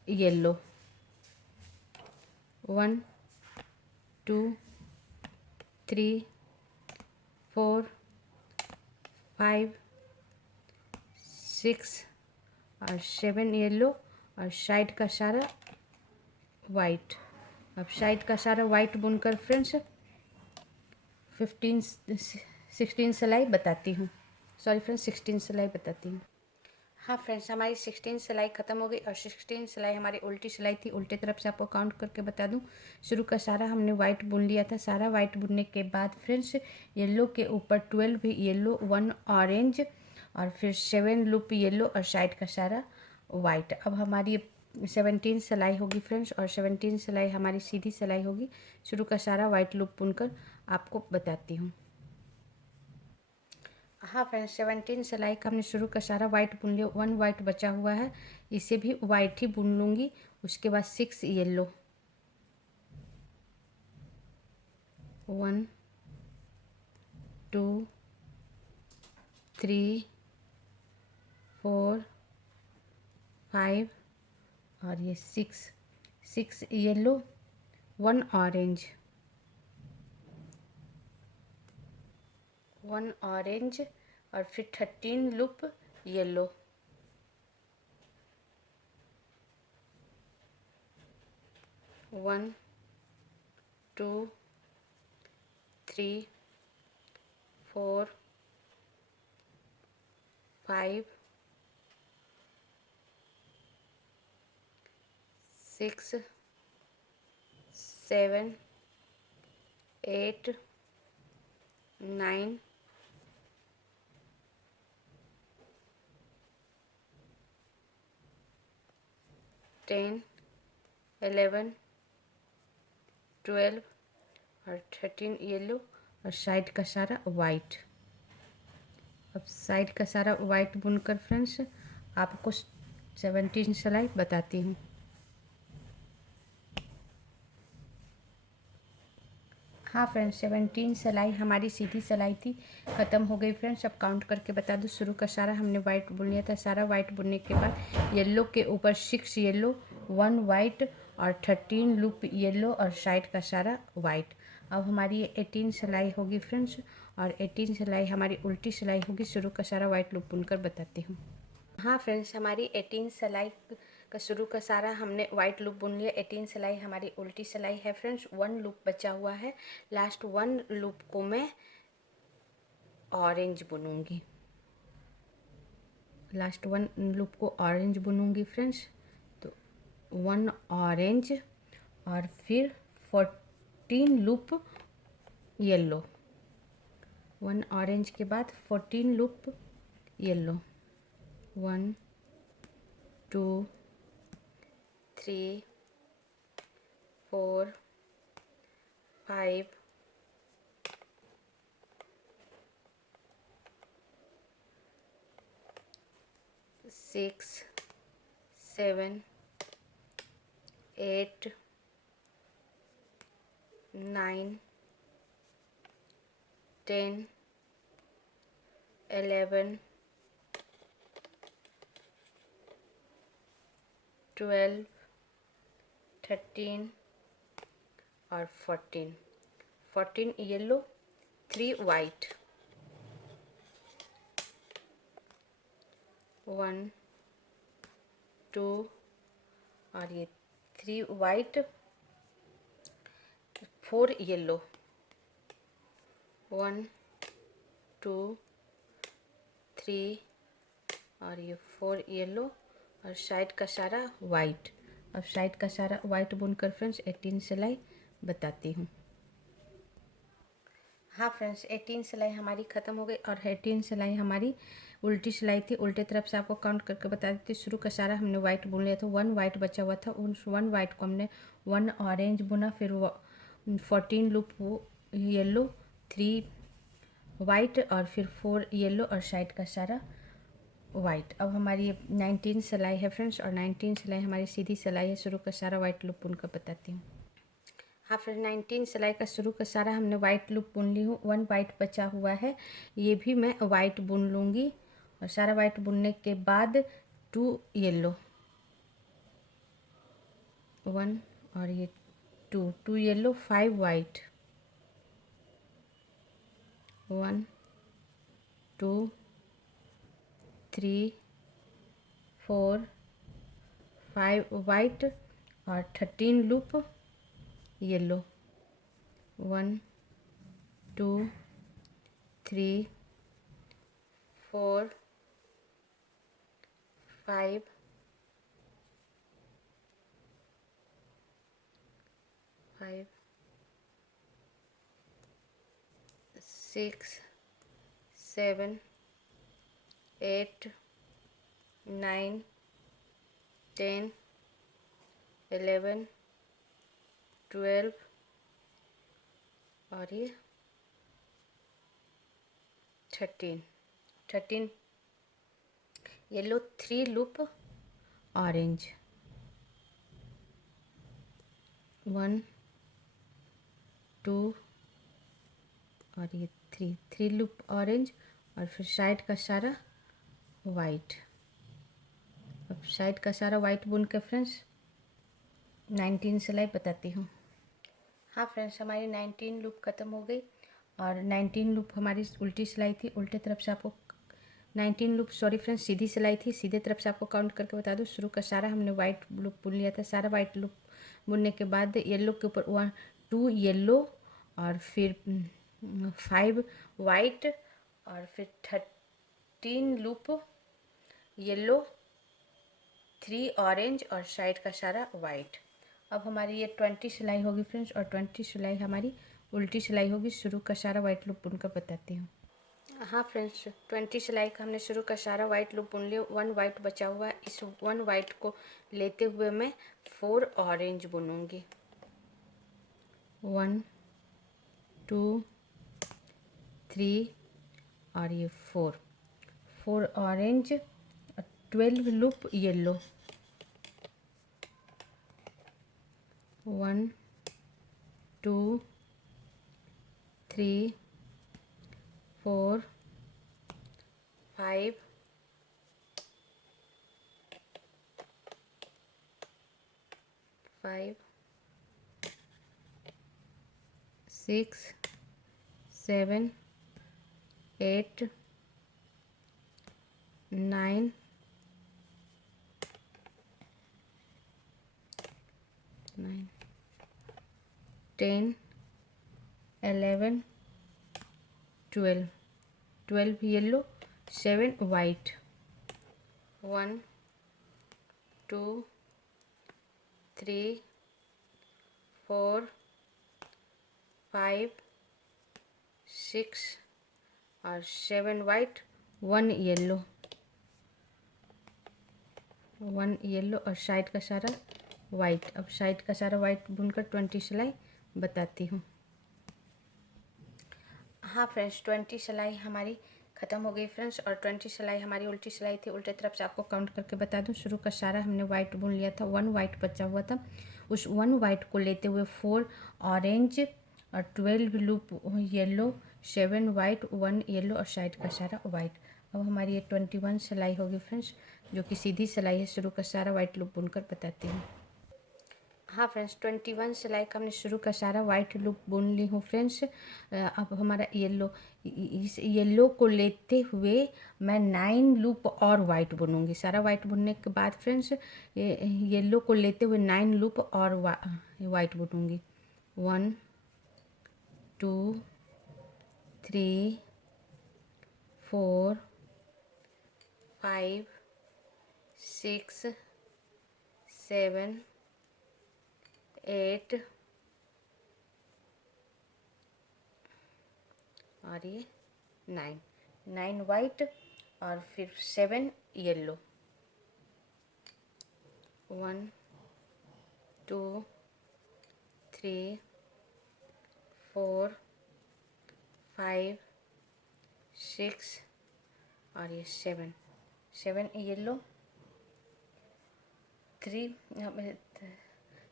येलो 1 2 3 4 5 6 और 7 येलो और साइड का सारा वाइट। अब साइड का सारा वाइट बुनकर फ्रेंड्स 16 सिलाई बताती हूँ। सॉरी फ्रेंड्स, 16 सिलाई बताती हूँ। हाँ फ्रेंड्स, हमारी 16 सिलाई ख़त्म हो गई और 16 सिलाई हमारी उल्टी सिलाई थी। उल्टे तरफ से आपको काउंट करके बता दूं, शुरू का सारा हमने वाइट बुन लिया था। सारा वाइट बुनने के बाद फ्रेंड्स येलो के ऊपर 12 येलो, 1 ऑरेंज और फिर 7 लूप येलो और साइड का सारा वाइट। अब हमारी 17 सिलाई होगी फ्रेंड्स और 17 सिलाई हमारी सीधी सिलाई होगी। शुरू का सारा वाइट लूप बुनकर आपको बताती हूँ। हाँ फ्रेंड्स, 17 सिलाई का हमने शुरू का सारा वाइट बुन लिया। 1 वाइट बचा हुआ है, इसे भी वाइट ही बुन लूँगी। उसके बाद 6 येलो, 1 2 3 4 5 और ये 6 येलो, 1 ऑरेंज, 1 ऑरेंज और फिर 13 लूप येलो, 1 2 3 4 5 6 7 8 9 10 11 12 और 13 येलो और साइड का सारा वाइट। अब साइड का सारा वाइट बुनकर फ्रेंड्स आपको 17 सिलाई बताती हूँ। हाँ फ्रेंड्स, 17 सिलाई हमारी सीधी सिलाई थी, ख़त्म हो गई फ्रेंड्स। अब काउंट करके बता दूँ, शुरू का सारा हमने वाइट बुन लिया था। सारा वाइट बुनने के बाद येलो के ऊपर 6 येलो, 1 वाइट और 13 लूप येलो और साइड का सारा वाइट। अब हमारी 18 सिलाई होगी फ्रेंड्स और 18 सिलाई हमारी उल्टी सिलाई होगी। शुरू का सारा वाइट लूप बुनकर बताती हूँ। हाँ फ्रेंड्स, हमारी 18 सिलाई का शुरू का सारा हमने वाइट लूप बुन लिया। 18 सिलाई हमारी उल्टी सिलाई है फ्रेंड्स। 1 लूप बचा हुआ है, लास्ट 1 लूप को मैं ऑरेंज बुनूंगी। लास्ट 1 लूप को ऑरेंज बुनूंगी फ्रेंड्स। तो 1 ऑरेंज और फिर 14 लूप येलो, 1 ऑरेंज के बाद 14 लूप येलो, 1 2 3 4 5 6 7 8 9 10 11 12 13 और 14 येलो, 3 वाइट, 1 2 और ये 3 वाइट, 4 येलो, 1 2 3 और ये 4 येलो और साइड का सारा वाइट। अब साइड का सारा वाइट बुनकर फ्रेंड्स 18 सिलाई बताती हूँ। हाँ फ्रेंड्स, 18 सिलाई हमारी ख़त्म हो गई और 18 सिलाई हमारी उल्टी सिलाई थी। उल्टे तरफ से आपको काउंट करके बता देती हूँ। शुरू का सारा हमने वाइट बुन लिया था। 1 वाइट बचा हुआ था, उस 1 वाइट को हमने 1 ऑरेंज बुना, फिर 14 लूप येलो, 3 वाइट और फिर 4 येलो और साइड का सारा वाइट। अब हमारी 19 सिलाई है फ्रेंड्स और 19 सिलाई हमारी सीधी सिलाई है। शुरू का सारा वाइट लूप बुनकर बताती हूँ। हाँ फ्रेंड, 19 सिलाई का शुरू का सारा हमने वाइट लूप बुन ली हूँ। 1 वाइट बचा हुआ है, ये भी मैं वाइट बुन लूँगी और सारा वाइट बुनने के बाद 2 येलो, 1 और ये 2 येलो, 5 वाइट, 1 2 3 4 5 वाइट और 13 लूप येलो, 1 2 3 4 5, 5, 6, 7, 8, 9, 10, 11, 12 और ये 13 येलो 3 लूप ऑरेंज 1 2 और ये 3 लूप ऑरेंज और फिर साइड का सारा वाइट। अब साइड का सारा वाइट बुन के फ्रेंड्स 19 सिलाई बताती हूँ। हाँ फ्रेंड्स, हमारी 19 लूप ख़त्म हो गई और 19 लूप हमारी उल्टी सिलाई थी। उल्टे तरफ से आपको 19 लूप, सॉरी फ्रेंड्स, सीधी सिलाई थी। सीधे तरफ से आपको काउंट करके बता दूँ। शुरू का सारा हमने वाइट लूप बुन लिया था। सारा वाइट लूप बुनने के बाद येलो के ऊपर 1 2 येलो और फिर 5 वाइट और फिर 13 लूप येलो, 3 ऑरेंज और साइड का सारा वाइट। अब हमारी ये 20 सिलाई होगी फ्रेंड्स और 20 सिलाई हमारी उल्टी सिलाई होगी। शुरू का सारा वाइट लूप बुनकर बताती हूँ। हाँ फ्रेंड्स, 20 सिलाई का हमने शुरू का सारा वाइट लूप बुन लिया। 1 वाइट बचा हुआ है। इस 1 वाइट को लेते हुए मैं 4 ऑरेंज बुनूंगी। 1 2 3 और ये 4 ऑरेंज और 12 लूप येलो। 1 2 3 4 5 5 6 7 8 9 10 11 12 yellow, 7 white. 1 2 3 4 5 6 और 7 वाइट, 1 येलो, 1 येलो और साइड का सारा वाइट। अब साइड का सारा वाइट बुनकर 20 सिलाई बताती हूँ। हाँ फ्रेंड्स, 20 सिलाई हमारी ख़त्म हो गई फ्रेंड्स और 20 सिलाई हमारी उल्टी सिलाई थी। उल्टे तरफ से आपको काउंट करके बता दूँ। शुरू का सारा हमने वाइट बुन लिया था। 1 वाइट बचा हुआ था। उस 1 वाइट को लेते हुए 4 ऑरेंज और 12 लूप येलो, 7 वाइट, 1 येलो और साइड का सारा वाइट। अब हमारी ये 21 सिलाई होगी फ्रेंड्स, जो कि सीधी सिलाई है। शुरू का सारा वाइट लूप बुनकर बताती हूँ। हाँ फ्रेंड्स, 21 सिलाई का हमने शुरू का सारा वाइट लूप बुन ली हूँ फ्रेंड्स। अब हमारा येलो, इस येलो को लेते हुए मैं 9 लूप और वाइट बुनूंगी। सारा वाइट बुनने के बाद फ्रेंड्स येलो को लेते हुए 9 लूप और वाइट बुनूंगी। 1 2 3 4 5 6 7 8 और ये 9 वाइट और फिर 7 येलो। 1 2 3 4 5 6 और ये 7 येलो,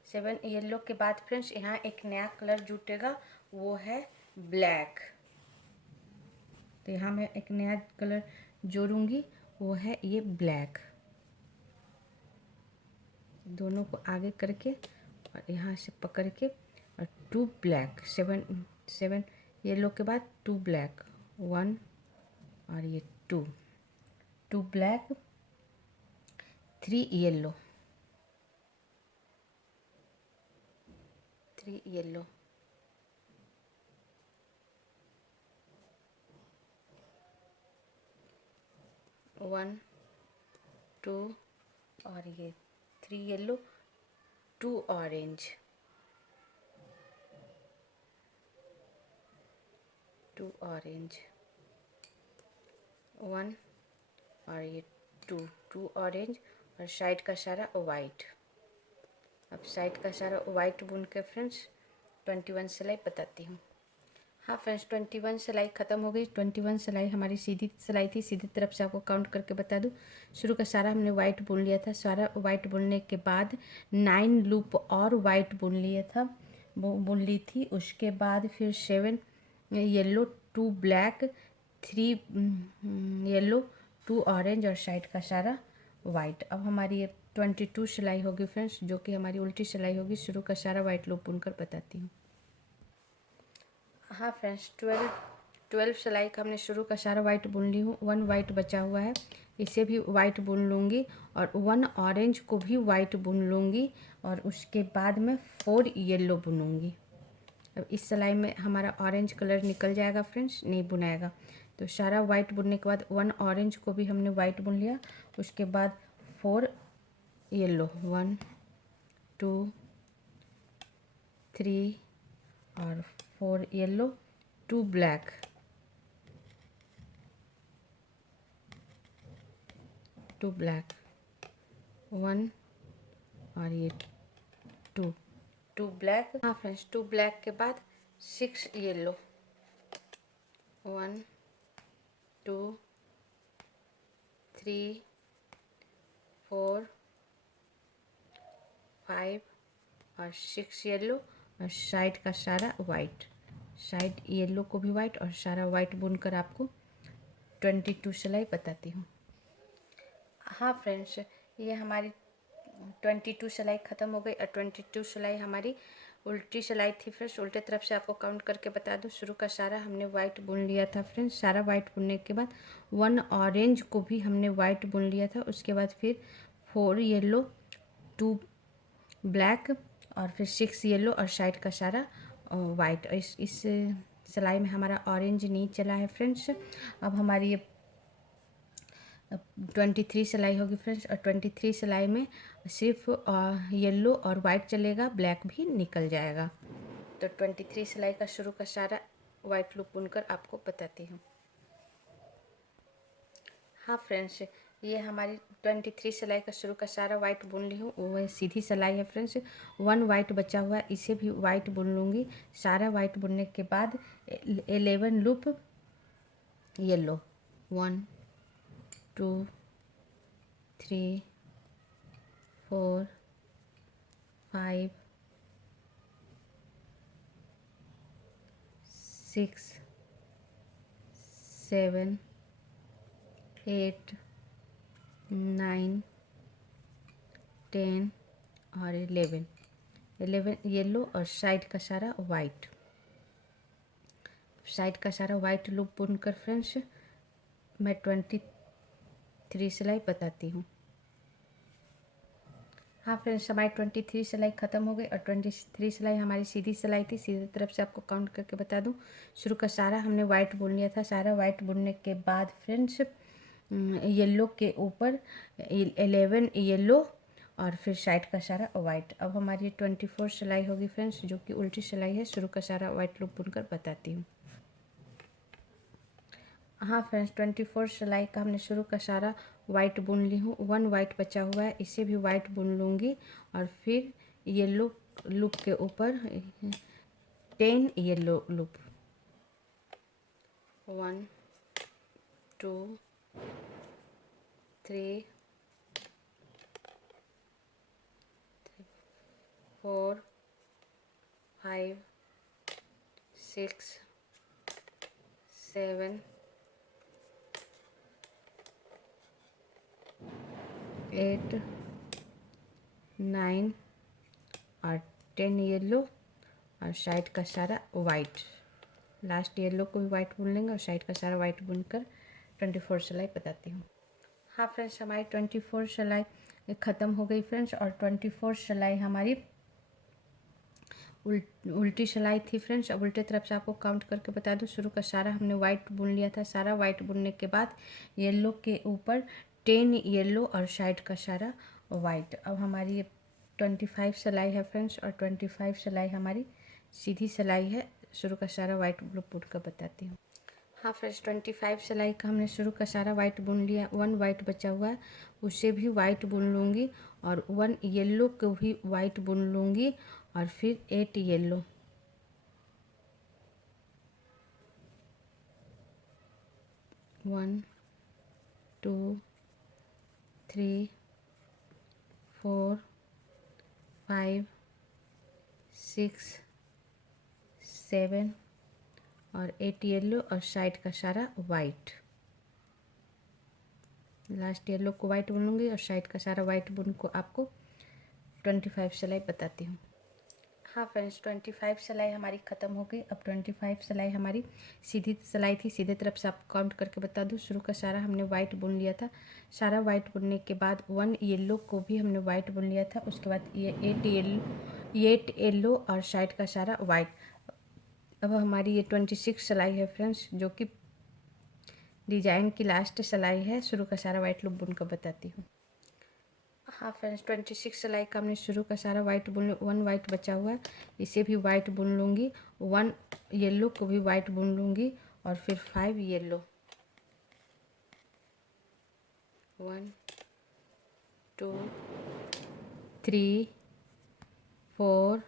7 येलो के बाद फ्रेंड्स यहाँ एक नया कलर जुटेगा, वो है ब्लैक। तो यहाँ मैं एक नया कलर जोड़ूंगी, वो है ये ब्लैक। दोनों को आगे करके और यहाँ से पकड़ के और 2 ब्लैक, 7 येलो के बाद 2 ब्लैक, 1 और ये 2 ब्लैक, 3 येलो, 3 येलो, 1 2 और ये 3 येलो, 2 ऑरेंज, 2 ऑरेंज, 1 और ये 2 ऑरेंज और साइड का सारा वाइट। अब साइड का सारा वाइट बुन के फ्रेंड्स 21 सिलाई बताती हूँ। हाँ फ्रेंड्स, 21 सिलाई ख़त्म हो गई। 21 सिलाई हमारी सीधी सिलाई थी। सीधी तरफ से आपको काउंट करके बता दूँ, शुरू का सारा हमने वाइट बुन लिया था। सारा वाइट बुनने के बाद 9 लूप और वाइट बुन लिया था, बुन ली थी। उसके बाद फिर 7 येलो, 2 ब्लैक, 3 येलो, 2 ऑरेंज और साइड का सारा वाइट। अब हमारी ये 22 सिलाई होगी फ्रेंड्स, जो कि हमारी उल्टी सिलाई होगी। शुरू का सारा वाइट लूप बुनकर बताती हूँ। हाँ फ्रेंड्स, 12 सिलाई का हमने शुरू का सारा वाइट बुन ली हूँ। 1 वाइट बचा हुआ है, इसे भी वाइट बुन लूँगी और 1 ऑरेंज को भी वाइट बुन लूँगी और उसके बाद में 4 येलो बुनूँगी। अब इस सिलाई में हमारा ऑरेंज कलर निकल जाएगा फ्रेंड्स, नहीं बुनाएगा। तो सारा वाइट बुनने के बाद 1 ऑरेंज को भी हमने वाइट बुन लिया। उसके बाद 4 येलो, 1 2 3 और 4 येलो, 2 ब्लैक, 2 ब्लैक, 1 और ये 2 ब्लैक। हाँ फ्रेंड्स, 2 ब्लैक के बाद 6 येलो, 1 2 3 4 5 और 6 येलो और साइड का सारा वाइट। साइड येलो को भी वाइट और सारा वाइट बुनकर आपको 22 सिलाई बताती हूँ। हाँ फ्रेंड्स, ये हमारी 22 सिलाई ख़त्म हो गई और 22 सिलाई हमारी उल्टी सिलाई थी फ्रेंड्स। उल्टे तरफ से आपको काउंट करके बता दूँ, शुरू का सारा हमने वाइट बुन लिया था फ्रेंड्स। सारा वाइट बुनने के बाद 1 ऑरेंज को भी हमने वाइट बुन लिया था। उसके बाद फिर 4 येलो, 2 ब्लैक और फिर 6 येलो और साइड का सारा वाइट। इस सिलाई में हमारा ऑरेंज नहीं चला है फ्रेंड्स। अब हमारी ये 23 सिलाई होगी फ्रेंड्स और 23 सिलाई में सिर्फ येलो और वाइट चलेगा, ब्लैक भी निकल जाएगा। तो 23 सिलाई का शुरू का सारा वाइट लूप बुनकर आपको बताती हूँ। हाँ फ्रेंड्स, ये हमारी 23 सिलाई का शुरू का सारा वाइट बुन ली हूँ। वो सीधी सिलाई है फ्रेंड्स। 1 वाइट बचा हुआ है, इसे भी वाइट बुन लूँगी। सारा वाइट बुनने के बाद 11 लूप येलो, 1 2 3 4 5 6 7 8 9 10 और 11 येलो और साइड का सारा वाइट। साइड का सारा वाइट लूप बुनकर फ्रेंड्स मैं 23 सिलाई बताती हूँ। हाँ फ्रेंड्स, हमारी 23 सिलाई ख़त्म हो गई और 23 सिलाई हमारी सीधी सिलाई थी। सीधी तरफ से आपको काउंट करके बता दूँ, शुरू का सारा हमने वाइट बुन लिया था। सारा वाइट बुनने के बाद फ्रेंड्स येलो के ऊपर 11 येलो और फिर साइड का सारा वाइट। अब हमारी 24 सिलाई होगी फ्रेंड्स, जो कि उल्टी सिलाई है। शुरू का सारा वाइट लूप बुनकर बताती हूँ। हाँ फ्रेंड्स, 24 सिलाई का हमने शुरू का सारा वाइट बुन ली हूँ। 1 वाइट बचा हुआ है, इसे भी वाइट बुन लूँगी और फिर येलो लूप के ऊपर 10 येलो लूप, 1 2 3 4 5 6 7 8 9 और 10 येलो और साइड का सारा वाइट। लास्ट येलो को भी वाइट बुन लेंगे और साइड का सारा वाइट बुनकर 24 सिलाई बताती हूँ। हाँ फ्रेंड्स, हमारी 24 सिलाई ख़त्म हो गई फ्रेंड्स और 24 सिलाई हमारी उल्टी सिलाई थी फ्रेंड्स। अब उल्टे तरफ से आपको काउंट करके बता दूँ, शुरू का सारा हमने वाइट बुन लिया था। सारा वाइट बुनने के बाद येलो के ऊपर 10 येलो और साइड का सारा वाइट। अब हमारी ये 25 सिलाई है फ्रेंड्स, और 25 सिलाई हमारी सीधी सिलाई है। शुरू का सारा वाइट ब्लू बुन कर बताती हूँ। हाँ फ्रेंड्स, 25 सिलाई का हमने शुरू का सारा वाइट बुन लिया। 1 वाइट बचा हुआ है, उसे भी वाइट बुन लूँगी, और 1 येलो को भी वाइट बुन लूँगी, और फिर 8 येलो, 1 2 3 4 5 6 7 और 8 येलो, और साइड का सारा वाइट। लास्ट येलो को वाइट बुन लूँगी, और साइड का सारा वाइट बुन को आपको 25 सिलाई बताती हूँ। हाँ फ्रेंड्स, 25 सिलाई हमारी ख़त्म हो गई। अब 25 सिलाई हमारी सीधी सिलाई थी, सीधे तरफ से आपको काउंट करके बता दूँ। शुरू का सारा हमने वाइट बुन लिया था। सारा वाइट बुनने के बाद 1 येलो को भी हमने वाइट बुन लिया था। उसके बाद ये 8 येलो और साइड का सारा वाइट। अब हमारी ये 26 सिलाई है फ्रेंड्स, जो कि डिजाइन की लास्ट सिलाई है। शुरू का सारा वाइट लूप बुन कर बताती हूँ। हाँ फ्रेंड्स, 26 सिलाई का हमने शुरू का सारा वाइट बुन लिया। 1 वाइट बचा हुआ है, इसे भी वाइट बुन लूँगी। 1 येलो को भी वाइट बुन लूँगी, और फिर 5 येलो, 1 2 3 4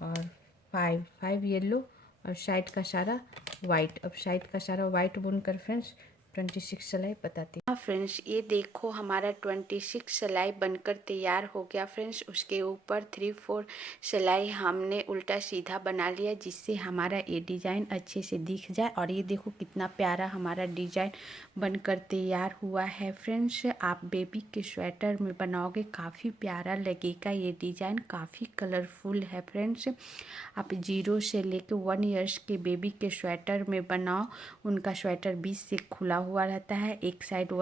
और 5 येलो, और साइड का सारा वाइट। अब साइड का सारा वाइट बुनकर फ्रेंड्स 26 सिलाई बताती हूँ। हाँ फ्रेंड्स, ये देखो हमारा 26 सिलाई बनकर तैयार हो गया फ्रेंड्स। उसके ऊपर 3-4 सिलाई हमने उल्टा सीधा बना लिया, जिससे हमारा ये डिज़ाइन अच्छे से दिख जाए। और ये देखो कितना प्यारा हमारा डिज़ाइन बनकर तैयार हुआ है फ्रेंड्स। आप बेबी के स्वेटर में बनाओगे, काफ़ी प्यारा लगेगा। ये डिज़ाइन काफ़ी कलरफुल है फ्रेंड्स। आप 0 से लेकर 1 ईयर्स के बेबी के स्वेटर में बनाओ। उनका स्वेटर बीच से खुला हुआ रहता है, एक साइड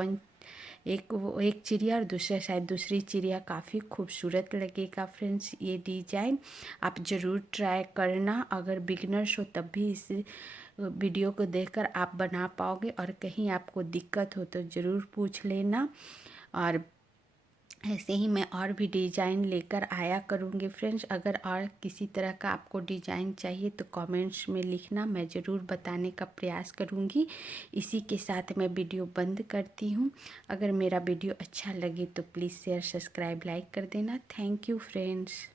एक चिड़िया और दूसरे साइड दूसरी चिड़िया। काफ़ी खूबसूरत लगेगा फ्रेंड्स ये डिज़ाइन। आप ज़रूर ट्राई करना। अगर बिगनर्स हो तब भी इस वीडियो को देखकर आप बना पाओगे, और कहीं आपको दिक्कत हो तो ज़रूर पूछ लेना। और ऐसे ही मैं और भी डिज़ाइन लेकर आया करूँगी फ्रेंड्स। अगर और किसी तरह का आपको डिज़ाइन चाहिए तो कमेंट्स में लिखना, मैं ज़रूर बताने का प्रयास करूँगी। इसी के साथ मैं वीडियो बंद करती हूँ। अगर मेरा वीडियो अच्छा लगे तो प्लीज़ शेयर, सब्सक्राइब, लाइक कर देना। Thank you friends.